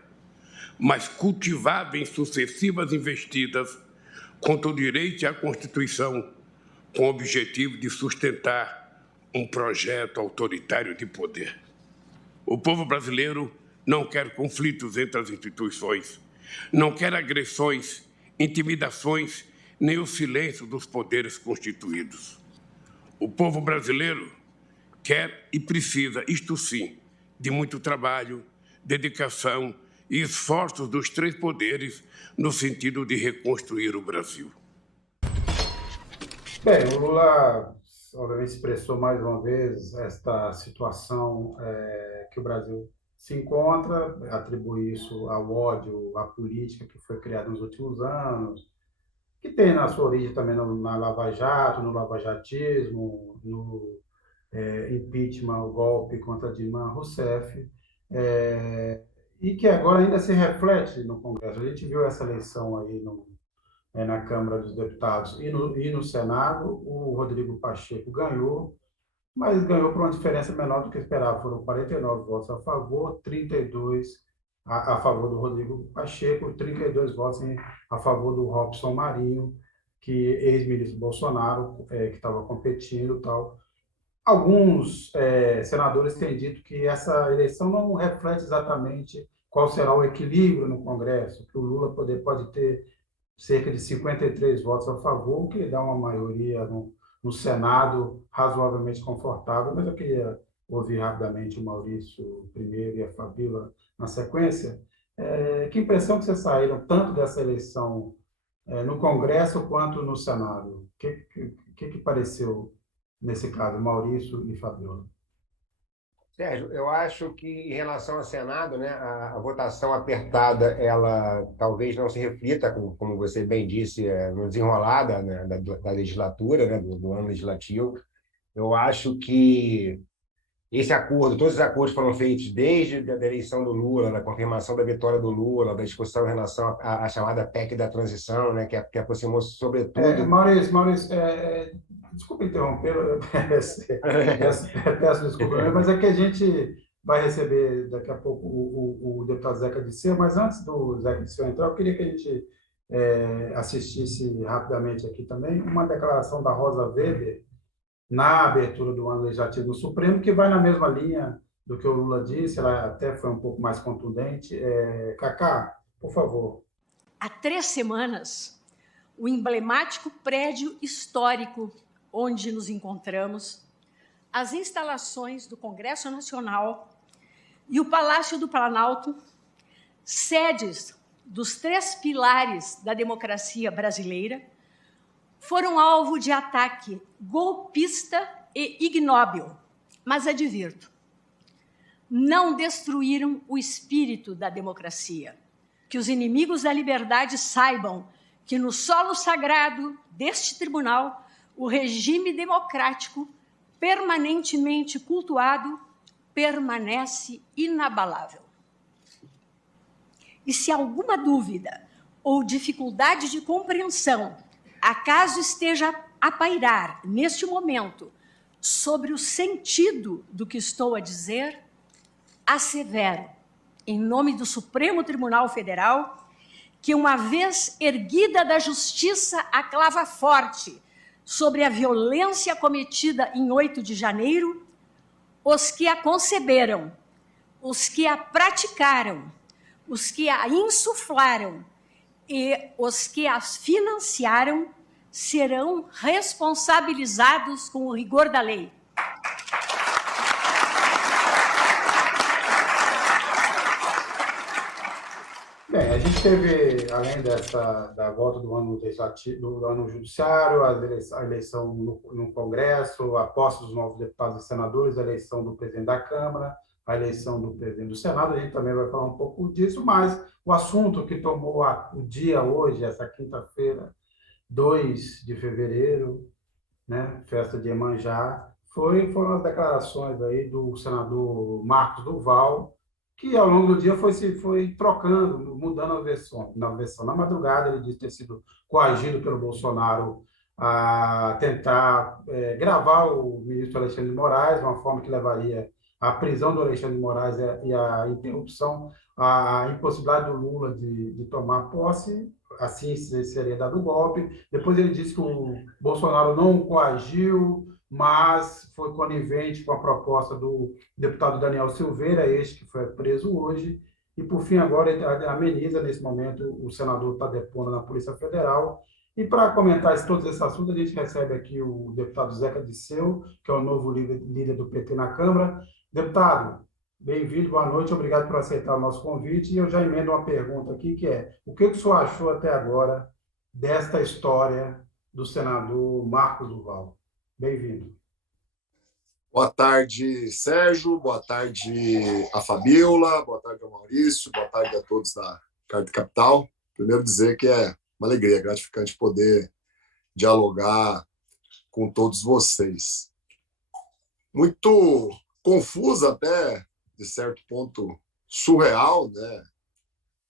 mas cultivado em sucessivas investidas contra o direito e a Constituição, com o objetivo de sustentar um projeto autoritário de poder. O povo brasileiro não quer conflitos entre as instituições, não quer agressões, intimidações, nem o silêncio dos poderes constituídos. O povo brasileiro quer e precisa, isto sim, de muito trabalho, dedicação e esforços dos três poderes no sentido de reconstruir o Brasil. Bem, o Lula, obviamente, expressou mais uma vez esta situação que o Brasil se encontra, atribui isso ao ódio, à política que foi criada nos últimos anos, que tem na sua origem também na Lava Jato, no lavajatismo, no impeachment, o golpe contra Dilma Rousseff, é, e que agora ainda se reflete no Congresso. A gente viu essa eleição aí na Câmara dos Deputados e no Senado. O Rodrigo Pacheco ganhou, mas ganhou por uma diferença menor do que esperava. Foram 49 votos a favor, 32 a favor do Rodrigo Pacheco, 32 votos a favor do Robson Marinho, que ex-ministro Bolsonaro, que estava competindo e tal. Alguns senadores têm dito que essa eleição não reflete exatamente qual será o equilíbrio no Congresso, que o Lula pode ter cerca de 53 votos a favor, o que lhe dá uma maioria no Senado razoavelmente confortável. Mas eu queria ouvir rapidamente o Maurício primeiro e a Fabíola na sequência. Que impressão que vocês saíram tanto dessa eleição no Congresso quanto no Senado? O que pareceu nesse caso, Maurício e Fabiola? Sérgio, eu acho que em relação ao Senado, né, a votação apertada, ela talvez não se reflita, como você bem disse, no desenrolar da legislatura, né, do ano legislativo. Eu acho que esse acordo, todos os acordos foram feitos desde a eleição do Lula, da confirmação da vitória do Lula, da discussão em relação à chamada PEC da transição, né, que aproximou sobretudo... Maurício, desculpa interromper, eu peço desculpa, mas é que a gente vai receber daqui a pouco o deputado Zeca Disseu, mas antes do Zeca Disseu entrar, eu queria que a gente assistisse rapidamente aqui também uma declaração da Rosa Weber na abertura do ano legislativo do Supremo, que vai na mesma linha do que o Lula disse, ela até foi um pouco mais contundente. Cacá, por favor. Há 3 semanas, o emblemático prédio histórico onde nos encontramos, as instalações do Congresso Nacional e o Palácio do Planalto, sedes dos 3 pilares da democracia brasileira, foram alvo de ataque golpista e ignóbil. Mas advirto, não destruíram o espírito da democracia. Que os inimigos da liberdade saibam que no solo sagrado deste tribunal, o regime democrático, permanentemente cultuado, permanece inabalável. E se alguma dúvida ou dificuldade de compreensão acaso esteja a pairar neste momento sobre o sentido do que estou a dizer, assevero, em nome do Supremo Tribunal Federal, que uma vez erguida da justiça a clava forte sobre a violência cometida em 8 de janeiro, os que a conceberam, os que a praticaram, os que a insuflaram e os que as financiaram serão responsabilizados com o rigor da lei. Bem, a gente teve, além da volta do ano legislativo, do ano judiciário, a eleição no Congresso, a posse dos novos deputados e senadores, a eleição do presidente da Câmara, a eleição do presidente do Senado. A gente também vai falar um pouco disso, mas o assunto que tomou o dia hoje, essa quinta-feira, 2 de fevereiro, né, festa de Iemanjá, foram as declarações aí do senador Marcos Duval, que ao longo do dia foi trocando, mudando a versão. Na madrugada, ele disse ter sido coagido pelo Bolsonaro a tentar gravar o ministro Alexandre de Moraes, uma forma que levaria à prisão do Alexandre de Moraes e à interrupção, a impossibilidade do Lula de tomar posse, assim seria dado o golpe. Depois ele disse que o Bolsonaro não o coagiu, mas foi conivente com a proposta do deputado Daniel Silveira, este que foi preso hoje. E, por fim, agora ele ameniza, nesse momento, o senador está depondo na Polícia Federal. E, para comentar todos esses assuntos, a gente recebe aqui o deputado Zeca Disseu, que é o novo líder do PT na Câmara. Deputado, Bem-vindo, boa noite, obrigado por aceitar o nosso convite. E eu já emendo uma pergunta aqui, que é: o que o senhor achou até agora desta história do senador Marcos Duval? Bem-vindo. Boa tarde, Sérgio. Boa tarde a Fabíola. Boa tarde ao Maurício. Boa tarde a todos da Carta Capital. Primeiro dizer que é uma alegria, gratificante poder dialogar com todos vocês. Muito confusa até, de certo ponto, surreal, né?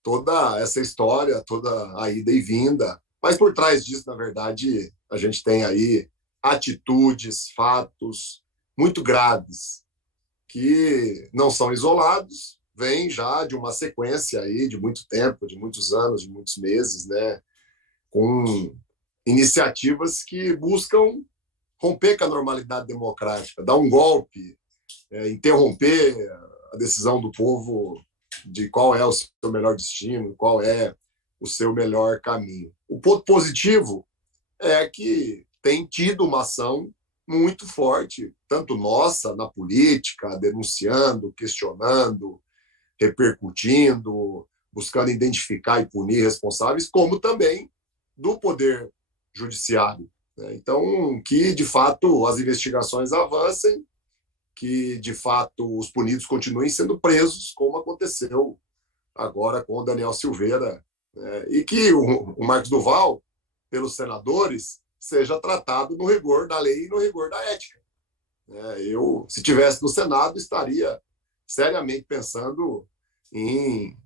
Toda essa história, toda a ida e vinda. Mas por trás disso, na verdade, a gente tem aí atitudes, fatos muito graves, que não são isolados, vêm já de uma sequência aí de muito tempo, de muitos anos, de muitos meses, né? Com iniciativas que buscam romper com a normalidade democrática, dar um golpe, interromper a decisão do povo de qual é o seu melhor destino, qual é o seu melhor caminho. O ponto positivo é que tem tido uma ação muito forte, tanto nossa na política, denunciando, questionando, repercutindo, buscando identificar e punir responsáveis, como também do Poder Judiciário. Então, que, de fato, as investigações avancem, que, de fato, os punidos continuem sendo presos, como aconteceu agora com o Daniel Silveira, e que o Marcos Duval, pelos senadores, seja tratado no rigor da lei e no rigor da ética. Eu, se estivesse no Senado, estaria seriamente pensando em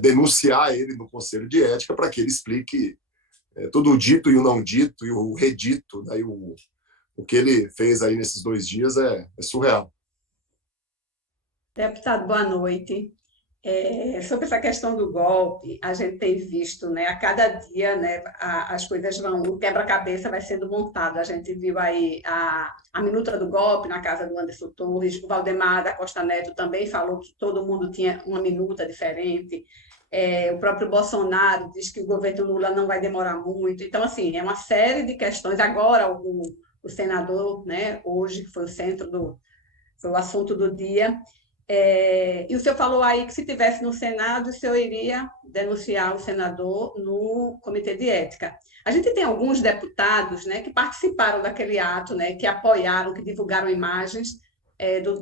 denunciar ele no Conselho de Ética para que ele explique tudo o dito e o não dito e o redito, né, e o que ele fez aí nesses 2 dias é surreal. Deputado, boa noite. Sobre essa questão do golpe, a gente tem visto, né, a cada dia, né, as coisas vão, o quebra-cabeça vai sendo montado. A gente viu aí a minuta do golpe na casa do Anderson Torres, o Valdemar da Costa Neto também falou que todo mundo tinha uma minuta diferente. O próprio Bolsonaro diz que o governo Lula não vai demorar muito. Então, assim, é uma série de questões. Agora, o senador, né, hoje, foi foi o assunto do dia. E o senhor falou aí que se tivesse no Senado, o senhor iria denunciar o senador no Comitê de Ética. A gente tem alguns deputados, né, que participaram daquele ato, né, que apoiaram, que divulgaram imagens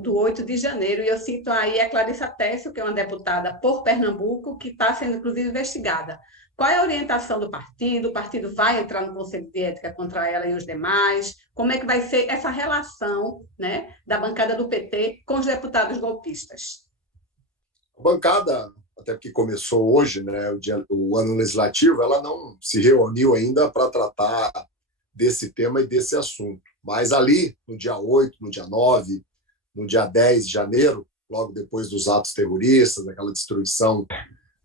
do 8 de janeiro, e eu cito aí a Clarissa Tessio, que é uma deputada por Pernambuco, que está sendo, inclusive, investigada. Qual é a orientação do partido? O partido vai entrar no Conselho de Ética contra ela e os demais? Como é que vai ser essa relação, né, da bancada do PT com os deputados golpistas? A bancada, até porque começou hoje, né, o ano legislativo, ela não se reuniu ainda para tratar desse tema e desse assunto. Mas ali, no dia 8, no dia 9, no dia 10 de janeiro, logo depois dos atos terroristas, daquela destruição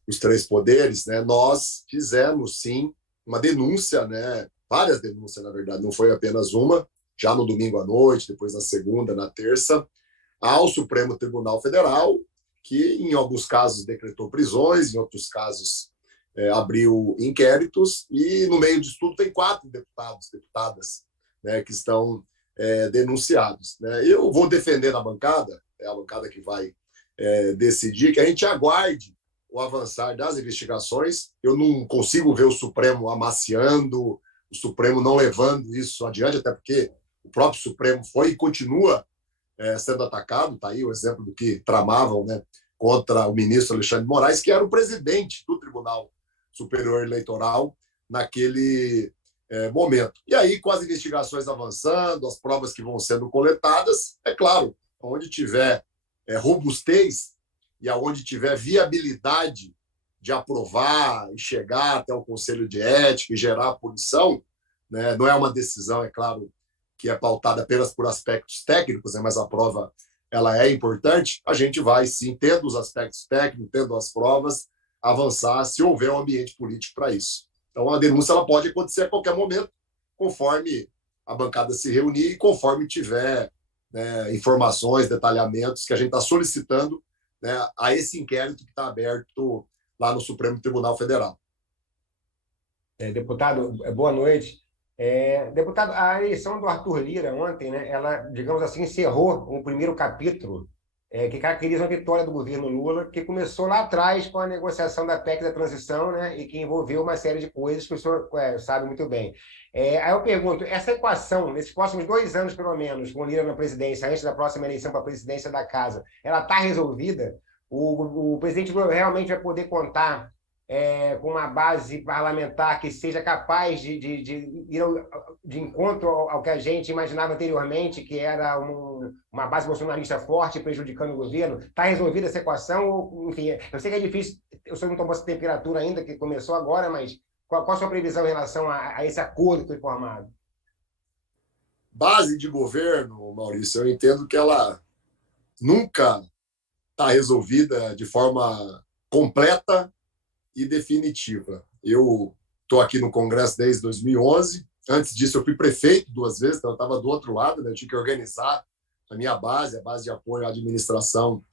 dos 3 poderes, né, nós fizemos, sim, uma denúncia, né, várias denúncias, na verdade, não foi apenas uma, já no domingo à noite, depois na segunda, na terça, ao Supremo Tribunal Federal, que em alguns casos decretou prisões, em outros casos abriu inquéritos, e no meio disso tudo tem 4 deputados, deputadas, né, que estão denunciados. Né? Eu vou defender na bancada, é a bancada que vai decidir, que a gente aguarde o avançar das investigações. Eu não consigo ver o Supremo amaciando, o Supremo não levando isso adiante, até porque o próprio Supremo foi e continua sendo atacado. Está aí o exemplo do que tramavam, né, contra o ministro Alexandre de Moraes, que era o presidente do Tribunal Superior Eleitoral naquele momento. E aí, com as investigações avançando, as provas que vão sendo coletadas, é claro, onde tiver robustez e aonde tiver viabilidade de aprovar e chegar até o Conselho de Ética e gerar punição, né, não é uma decisão, é claro, que é pautada apenas por aspectos técnicos, né, mas a prova ela é importante, a gente vai, sim, tendo os aspectos técnicos, tendo as provas, avançar se houver um ambiente político para isso. Então, a denúncia ela pode acontecer a qualquer momento, conforme a bancada se reunir e conforme tiver informações, detalhamentos que a gente está solicitando, né, a esse inquérito que está aberto lá no Supremo Tribunal Federal. Deputado, boa noite. Deputado, a eleição do Arthur Lira ontem, né, ela, digamos assim, encerrou um primeiro capítulo que caracteriza a vitória do governo Lula, que começou lá atrás com a negociação da PEC da transição, né, e que envolveu uma série de coisas que o senhor sabe muito bem. Aí eu pergunto, essa equação, nesses próximos 2 anos, pelo menos, com o Lula na presidência, antes da próxima eleição para a presidência da Casa, ela está resolvida? O presidente Lula realmente vai poder contar com uma base parlamentar que seja capaz de ir de encontro ao que a gente imaginava anteriormente, que era uma base bolsonarista forte prejudicando o governo? Está resolvida essa equação? Ou, enfim, eu sei que é difícil, eu só não tomou essa temperatura ainda, que começou agora, mas qual a sua previsão em relação a esse acordo que foi formado? Base de governo, Maurício, eu entendo que ela nunca está resolvida de forma completa e definitiva. Eu estou aqui no Congresso desde 2011. Antes disso, eu fui prefeito 2 vezes, então eu estava do outro lado, né? Eu tinha que organizar a minha base, a base de apoio à administração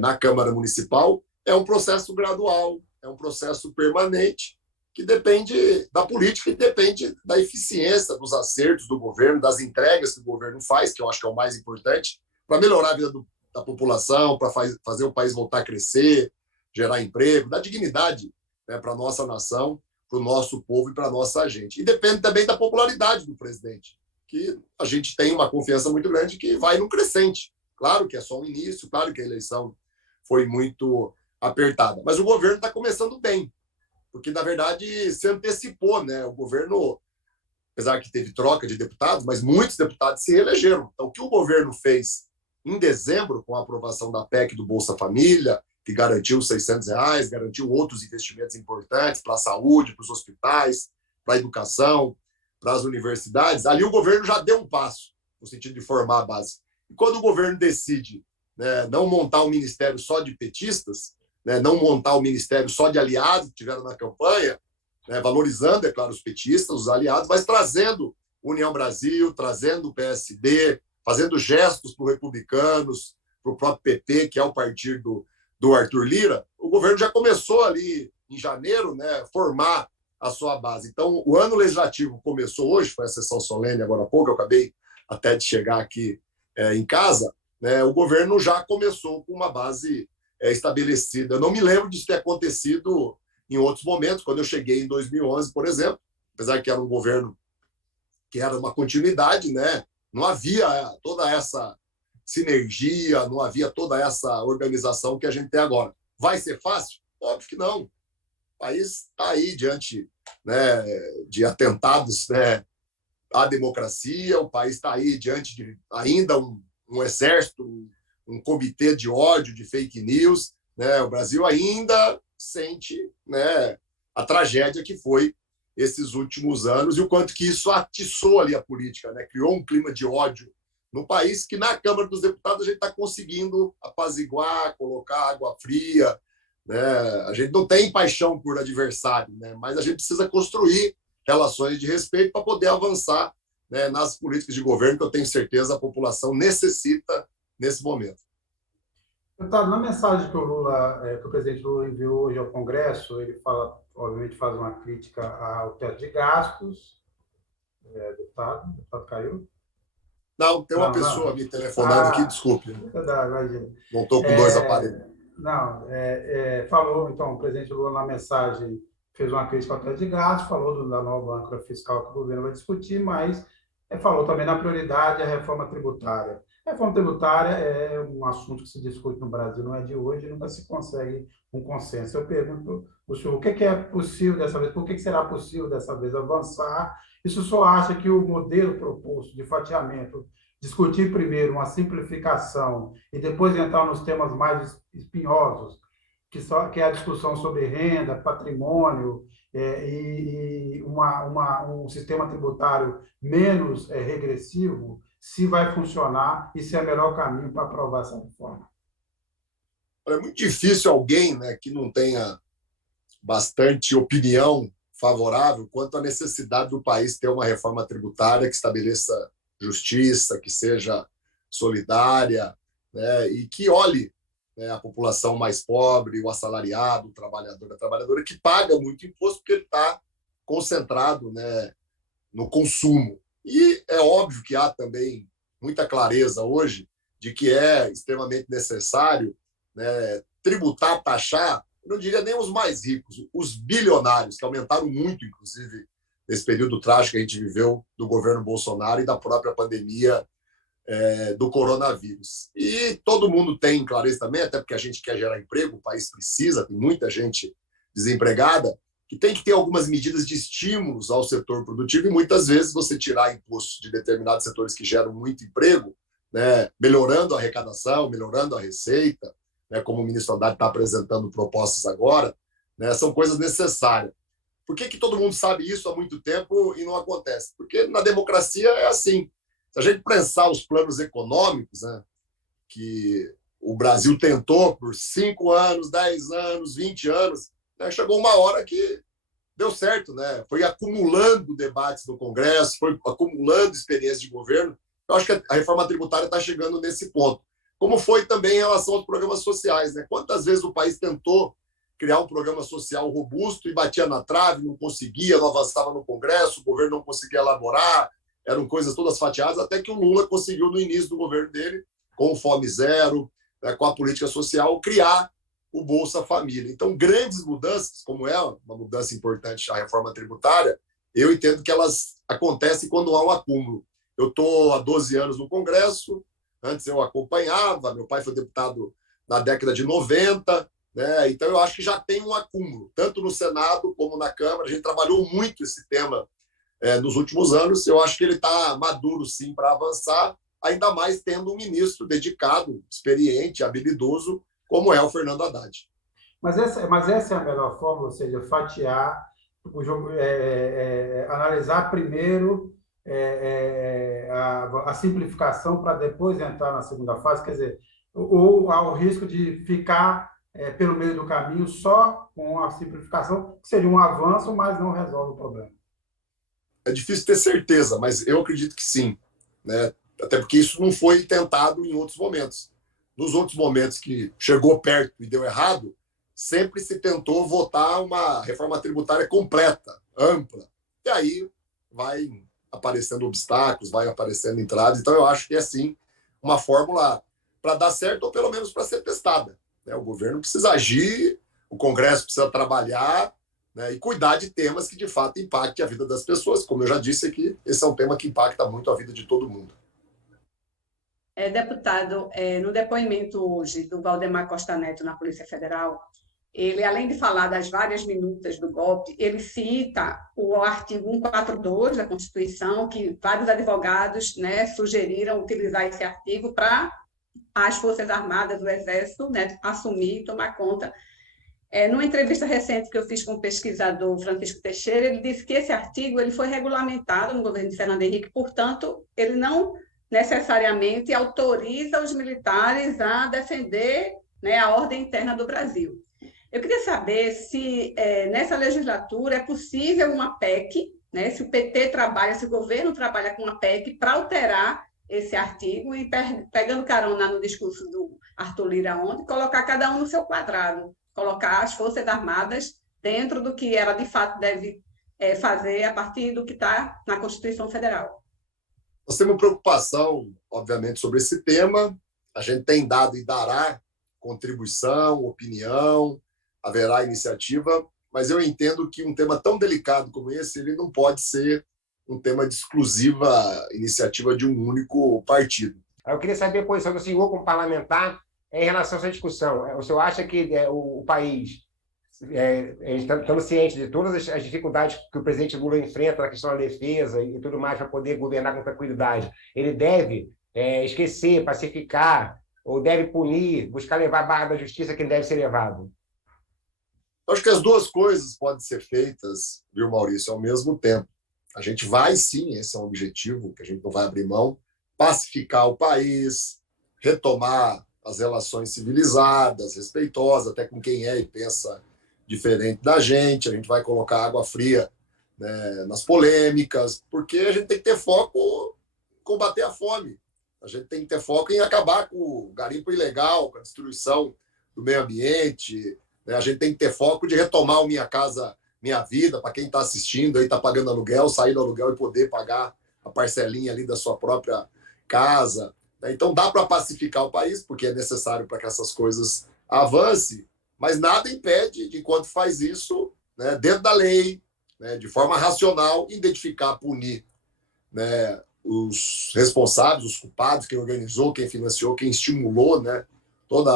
na Câmara Municipal. É um processo gradual, é um processo permanente, que depende da política e depende da eficiência dos acertos do governo, das entregas que o governo faz, que eu acho que é o mais importante, para melhorar a vida da população, para fazer o país voltar a crescer, gerar emprego, dar dignidade, né, para a nossa nação, para o nosso povo e para a nossa gente. E depende também da popularidade do presidente, que a gente tem uma confiança muito grande que vai no crescente. Claro que é só um início, claro que a eleição foi muito apertada, mas o governo está começando bem, porque, na verdade, se antecipou, né? O governo, apesar que teve troca de deputados, mas muitos deputados se reelegeram. Então, o que o governo fez em dezembro, com a aprovação da PEC do Bolsa Família, que garantiu R$ 600, garantiu outros investimentos importantes para a saúde, para os hospitais, para a educação, para as universidades. Ali o governo já deu um passo no sentido de formar a base. E quando o governo decide, né, não montar um ministério só de petistas, né, não montar um ministério só de aliados que tiveram na campanha, né, valorizando, é claro, os petistas, os aliados, mas trazendo União Brasil, trazendo o PSD, fazendo gestos para os republicanos, para o próprio PP, que é o partido do Arthur Lira, o governo já começou ali em janeiro, né, formar a sua base. Então, o ano legislativo começou hoje, foi a sessão solene agora há pouco, eu acabei até de chegar aqui em casa, né, o governo já começou com uma base estabelecida. Eu não me lembro disso ter acontecido em outros momentos, quando eu cheguei em 2011, por exemplo, apesar que era um governo que era uma continuidade, né, não havia toda essa sinergia, não havia toda essa organização que a gente tem agora. Vai ser fácil? Óbvio que não. O país está aí diante, né, de atentados, né, à democracia, o país está aí diante de ainda um exército, um comitê de ódio, de fake news, né? O Brasil ainda sente, né, a tragédia que foi esses últimos anos e o quanto que isso atiçou ali a política, né? Criou um clima de ódio no país que na Câmara dos Deputados a gente está conseguindo apaziguar, colocar água fria, né? A gente não tem paixão por adversário, né? Mas a gente precisa construir relações de respeito para poder avançar, né, nas políticas de governo que eu tenho certeza a população necessita nesse momento. Deputado, na mensagem que que o presidente Lula enviou hoje ao Congresso, ele fala, obviamente, faz uma crítica ao teto de gastos. Deputado caiu? Não, tem uma pessoa me telefonando aqui, desculpe. Não estou com 2 aparelhos. Não, falou, então, o presidente Lula na mensagem fez uma crítica ao teto de gastos, falou da nova âncora fiscal que o governo vai discutir, mas falou também na prioridade a reforma tributária. A reforma tributária é um assunto que se discute no Brasil, não é de hoje, nunca se consegue um consenso. Eu pergunto ao senhor, o que é possível dessa vez, por que será possível dessa vez avançar? E se o senhor acha que o modelo proposto de fatiamento, discutir primeiro uma simplificação e depois entrar nos temas mais espinhosos, que é a discussão sobre renda, patrimônio, e um sistema tributário menos regressivo, se vai funcionar e se é o melhor caminho para aprovar essa reforma? É muito difícil alguém, né, que não tenha bastante opinião favorável quanto à necessidade do país ter uma reforma tributária que estabeleça justiça, que seja solidária, né, e que olhe, né, a população mais pobre, o assalariado, o trabalhador, a trabalhadora, que paga muito imposto porque ele está concentrado, né, no consumo. E é óbvio que há também muita clareza hoje de que é extremamente necessário, né, tributar, taxar, eu não diria nem os mais ricos, os bilionários, que aumentaram muito, inclusive, nesse período trágico que a gente viveu do governo Bolsonaro e da própria pandemia do coronavírus. E todo mundo tem clareza também, até porque a gente quer gerar emprego, o país precisa, tem muita gente desempregada, que tem que ter algumas medidas de estímulos ao setor produtivo e muitas vezes você tirar impostos de determinados setores que geram muito emprego, né, melhorando a arrecadação, melhorando a receita, né, como o ministro Haddad está apresentando propostas agora, né, são coisas necessárias. Por que todo mundo sabe isso há muito tempo e não acontece? Porque na democracia é assim. Se a gente pensar os planos econômicos, né, que o Brasil tentou por 5 anos, 10 anos, 20 anos, né, chegou uma hora que deu certo, né? Foi acumulando debates no Congresso, foi acumulando experiência de governo. Eu acho que a reforma tributária está chegando nesse ponto. Como foi também em relação aos programas sociais, né? Quantas vezes o país tentou criar um programa social robusto e batia na trave, não conseguia, não avançava no Congresso, o governo não conseguia elaborar, eram coisas todas fatiadas, até que o Lula conseguiu, no início do governo dele, com o Fome Zero, né, com a política social, criar o Bolsa Família. Então, grandes mudanças, como é uma mudança importante a reforma tributária, eu entendo que elas acontecem quando há um acúmulo. Eu estou há 12 anos no Congresso, antes eu acompanhava, meu pai foi deputado na década de 90, né? Então eu acho que já tem um acúmulo, tanto no Senado como na Câmara. A gente trabalhou muito esse tema nos últimos anos. Eu acho que ele está maduro, sim, para avançar, ainda mais tendo um ministro dedicado, experiente, habilidoso, como é o Fernando Haddad. Mas essa é a melhor forma, ou seja, fatiar o jogo, analisar primeiro a simplificação para depois entrar na segunda fase, quer dizer, ou há o risco de ficar pelo meio do caminho só com a simplificação, que seria um avanço, mas não resolve o problema. É difícil ter certeza, mas eu acredito que sim, né? Até porque isso não foi tentado em outros momentos. Nos outros momentos que chegou perto e deu errado, sempre se tentou votar uma reforma tributária completa, ampla. E aí vai aparecendo obstáculos, vai aparecendo entradas. Então, eu acho que é, sim, uma fórmula para dar certo ou, pelo menos, para ser testada, né? O governo precisa agir, o Congresso precisa trabalhar, né, e cuidar de temas que, de fato, impactem a vida das pessoas. Como eu já disse aqui, esse é um tema que impacta muito a vida de todo mundo. Deputado, no depoimento hoje do Valdemar Costa Neto na Polícia Federal, ele, além de falar das várias minutas do golpe, ele cita o artigo 142 da Constituição, que vários advogados, né, sugeriram utilizar esse artigo para as Forças Armadas, o Exército, né, assumir e tomar conta. Numa entrevista recente que eu fiz com o pesquisador Francisco Teixeira, ele disse que esse artigo ele foi regulamentado no governo de Fernando Henrique, portanto, ele não necessariamente autoriza os militares a defender, né, a ordem interna do Brasil. Eu queria saber se nessa legislatura é possível uma PEC, né, se o PT trabalha, se o governo trabalha com uma PEC para alterar esse artigo e, pegando carona no discurso do Arthur Lira ontem, colocar cada um no seu quadrado, colocar as Forças Armadas dentro do que ela, de fato, deve fazer a partir do que está na Constituição Federal. Nós temos preocupação, obviamente, sobre esse tema. A gente tem dado e dará contribuição, opinião, haverá iniciativa, mas eu entendo que um tema tão delicado como esse, ele não pode ser um tema de exclusiva iniciativa de um único partido. Eu queria saber a posição do senhor como parlamentar em relação a essa discussão. O senhor acha que o país, estando ciente de todas as dificuldades que o presidente Lula enfrenta na questão da defesa e tudo mais para poder governar com tranquilidade, ele deve esquecer, pacificar, ou deve punir, buscar levar a barra da justiça que deve ser levado? Eu acho que as duas coisas podem ser feitas, viu, Maurício, ao mesmo tempo. A gente vai, sim, esse é um objetivo que a gente não vai abrir mão, pacificar o país, retomar as relações civilizadas, respeitosas, até com quem é e pensa diferente da gente. A gente vai colocar água fria, né, nas polêmicas, porque a gente tem que ter foco em combater a fome. A gente tem que ter foco em acabar com o garimpo ilegal, com a destruição do meio ambiente. A gente tem que ter foco de retomar o Minha Casa Minha Vida, para quem está assistindo, está pagando aluguel, sair do aluguel e poder pagar a parcelinha ali da sua própria casa. né? Então dá para pacificar o país, porque é necessário para que essas coisas avancem, mas nada impede, enquanto faz isso, né, dentro da lei, né, de forma racional, identificar, punir, né, os responsáveis, os culpados, quem organizou, quem financiou, quem estimulou, né, todo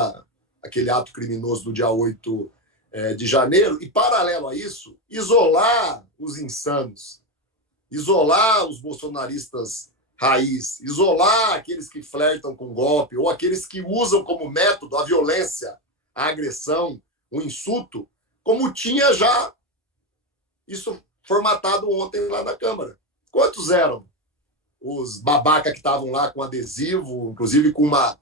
aquele ato criminoso do dia 8 de janeiro, e, paralelo a isso, isolar os insanos, isolar os bolsonaristas raiz, isolar aqueles que flertam com golpe ou aqueles que usam como método a violência, a agressão, o insulto, como tinha já isso formatado ontem lá na Câmara. Quantos eram os babaca que estavam lá com adesivo, inclusive com uma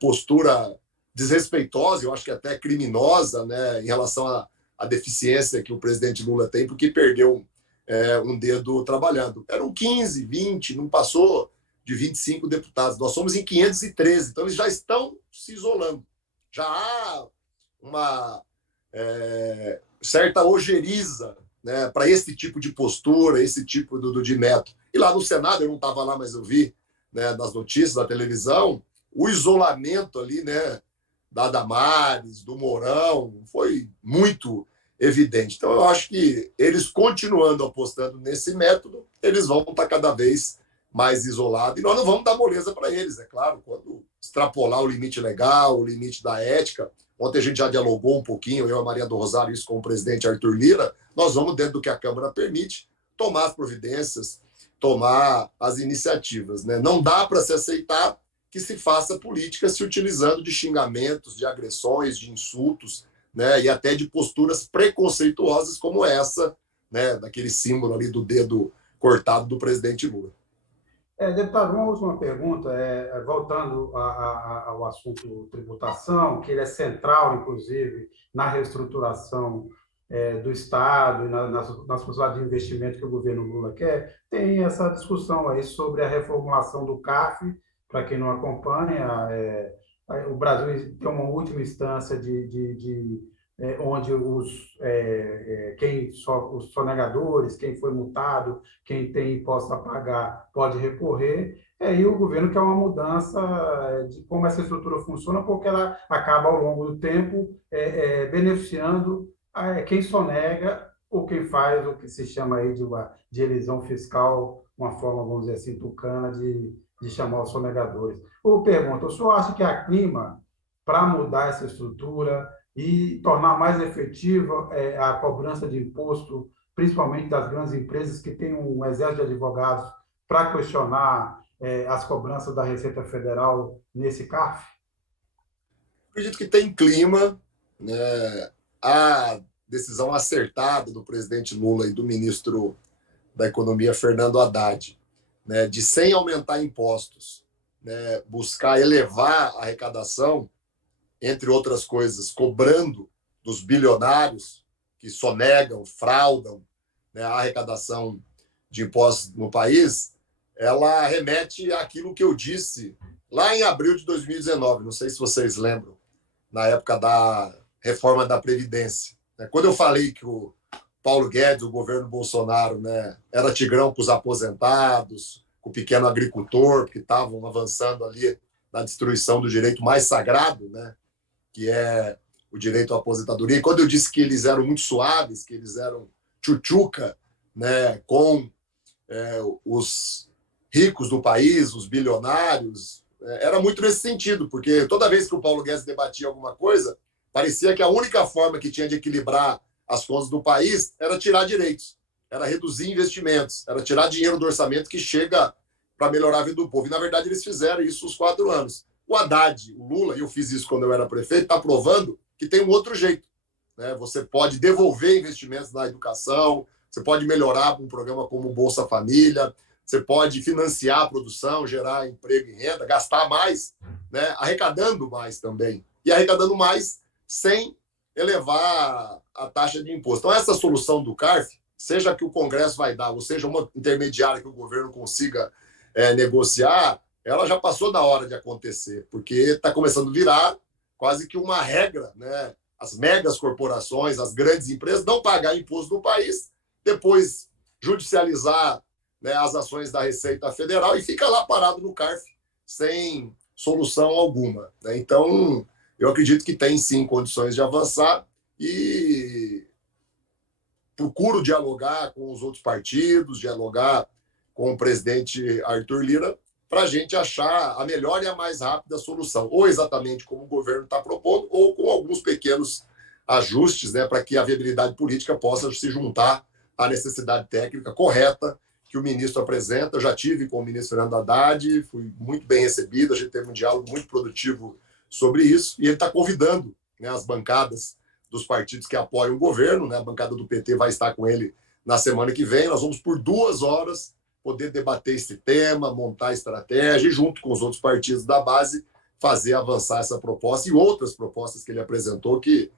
postura desrespeitosa, eu acho que até criminosa, né, em relação à deficiência que o presidente Lula tem, porque perdeu um dedo trabalhando. Eram 15, 20, não passou de 25 deputados. Nós somos em 513, então eles já estão se isolando. Já há uma certa ojeriza, né, para esse tipo de postura, esse tipo de método. E lá no Senado, eu não estava lá, mas eu vi, né, nas notícias da televisão, o isolamento ali, né, da Damares, do Mourão, foi muito evidente. Então, eu acho que eles continuando apostando nesse método, eles vão estar cada vez mais isolados. E nós não vamos dar moleza para eles, é claro, quando extrapolar o limite legal, o limite da ética. Ontem a gente já dialogou um pouquinho, eu e a Maria do Rosário, isso com o presidente Arthur Lira. Nós vamos, dentro do que a Câmara permite, tomar as providências, tomar as iniciativas, né? Não dá para se aceitar que se faça política se utilizando de xingamentos, de agressões, de insultos, né? E até de posturas preconceituosas como essa, né? Daquele símbolo ali do dedo cortado do presidente Lula. Deputado, uma última pergunta, voltando ao assunto tributação, que ele é central, inclusive, na reestruturação do Estado e nas possibilidades de investimento que o governo Lula quer, tem essa discussão aí sobre a reformulação do CARF. Para quem não acompanha, o Brasil tem uma última instância onde os sonegadores, quem foi multado, quem tem imposto a pagar, pode recorrer. E o governo quer uma mudança de como essa estrutura funciona, porque ela acaba, ao longo do tempo, beneficiando quem sonega ou quem faz o que se chama aí de elisão fiscal, uma forma, vamos dizer assim, tucana de chamar os sonegadores. Eu pergunto, o senhor acha que há clima para mudar essa estrutura e tornar mais efetiva a cobrança de imposto, principalmente das grandes empresas que têm um exército de advogados para questionar as cobranças da Receita Federal nesse CARF? Acredito que tem clima, né? A decisão acertada do presidente Lula e do ministro da Economia, Fernando Haddad, né, de, sem aumentar impostos, né, buscar elevar a arrecadação, entre outras coisas, cobrando dos bilionários que sonegam, fraudam, né, a arrecadação de impostos no país, ela remete àquilo que eu disse lá em abril de 2019, não sei se vocês lembram, na época da reforma da Previdência. Quando eu falei que o Paulo Guedes, o governo Bolsonaro, né, era tigrão com os aposentados, com o pequeno agricultor, que estavam avançando ali na destruição do direito mais sagrado, né, que é o direito à aposentadoria. E quando eu disse que eles eram muito suaves, que eles eram tchutchuca, né, com os ricos do país, os bilionários, era muito nesse sentido, porque toda vez que o Paulo Guedes debatia alguma coisa, parecia que a única forma que tinha de equilibrar as contas do país era tirar direitos, era reduzir investimentos, era tirar dinheiro do orçamento que chega para melhorar a vida do povo. E, na verdade, eles fizeram isso os 4 anos. O Haddad, o Lula, e eu fiz isso quando eu era prefeito, está provando que tem um outro jeito, né? Você pode devolver investimentos na educação, você pode melhorar um programa como o Bolsa Família, você pode financiar a produção, gerar emprego e renda, gastar mais, né? Arrecadando mais também. E arrecadando mais sem elevar a taxa de imposto. Então, essa solução do CARF, seja que o Congresso vai dar, ou seja, uma intermediária que o governo consiga negociar, ela já passou da hora de acontecer, porque está começando a virar quase que uma regra, né? As megas corporações, as grandes empresas não pagar imposto no país, depois judicializar, né, as ações da Receita Federal e fica lá parado no CARF, sem solução alguma, né? Então, eu acredito que tem sim condições de avançar e procuro dialogar com os outros partidos, dialogar com o presidente Arthur Lira, para a gente achar a melhor e a mais rápida solução, ou exatamente como o governo está propondo, ou com alguns pequenos ajustes, né, para que a viabilidade política possa se juntar à necessidade técnica correta que o ministro apresenta. Eu já tive com o ministro Fernando Haddad, fui muito bem recebido, a gente teve um diálogo muito produtivo sobre isso, e ele está convidando, né, as bancadas dos partidos que apoiam o governo, né, a bancada do PT vai estar com ele na semana que vem, nós vamos por 2 horas poder debater esse tema, montar estratégia e, junto com os outros partidos da base, fazer avançar essa proposta e outras propostas que ele apresentou que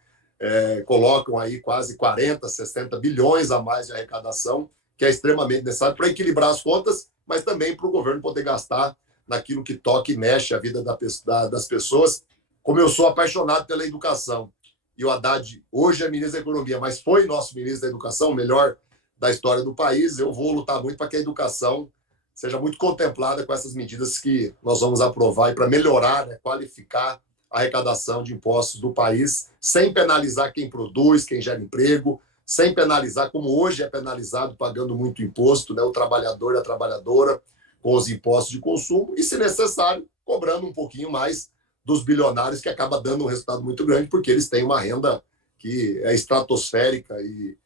colocam aí quase 40, 60 bilhões a mais de arrecadação, que é extremamente necessário para equilibrar as contas, mas também para o governo poder gastar naquilo que toca e mexe a vida das pessoas. Como eu sou apaixonado pela educação, e o Haddad hoje é ministro da Economia, mas foi nosso ministro da Educação, o melhor da história do país, eu vou lutar muito para que a educação seja muito contemplada com essas medidas que nós vamos aprovar e para melhorar, né, qualificar a arrecadação de impostos do país, sem penalizar quem produz, quem gera emprego, sem penalizar, como hoje é penalizado, pagando muito imposto, né, o trabalhador e a trabalhadora, com os impostos de consumo, e, se necessário, cobrando um pouquinho mais dos bilionários, que acaba dando um resultado muito grande, porque eles têm uma renda que é estratosférica e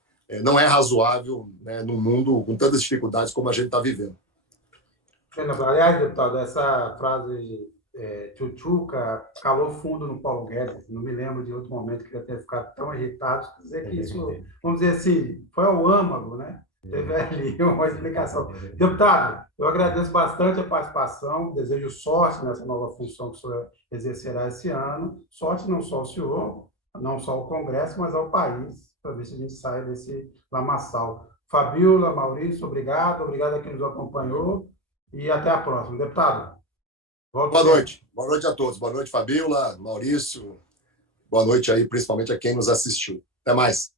não é razoável, né, num mundo com tantas dificuldades como a gente está vivendo. Aliás, deputado, essa frase tchutchuca calou fundo no Paulo Guedes. Não me lembro de outro momento que ele tenha ficado tão irritado. Dizer que isso, vamos dizer assim, foi ao âmago, né? Teve ali uma explicação. Deputado, eu agradeço bastante a participação, desejo sorte nessa nova função que o senhor exercerá esse ano. Sorte não só ao senhor, não só ao Congresso, mas ao país, para ver se a gente sai desse lamaçal. Fabíola, Maurício, obrigado a quem nos acompanhou e até a próxima. Deputado, boa noite. Boa noite a todos. Boa noite, Fabíola, Maurício. Boa noite aí, principalmente a quem nos assistiu. Até mais.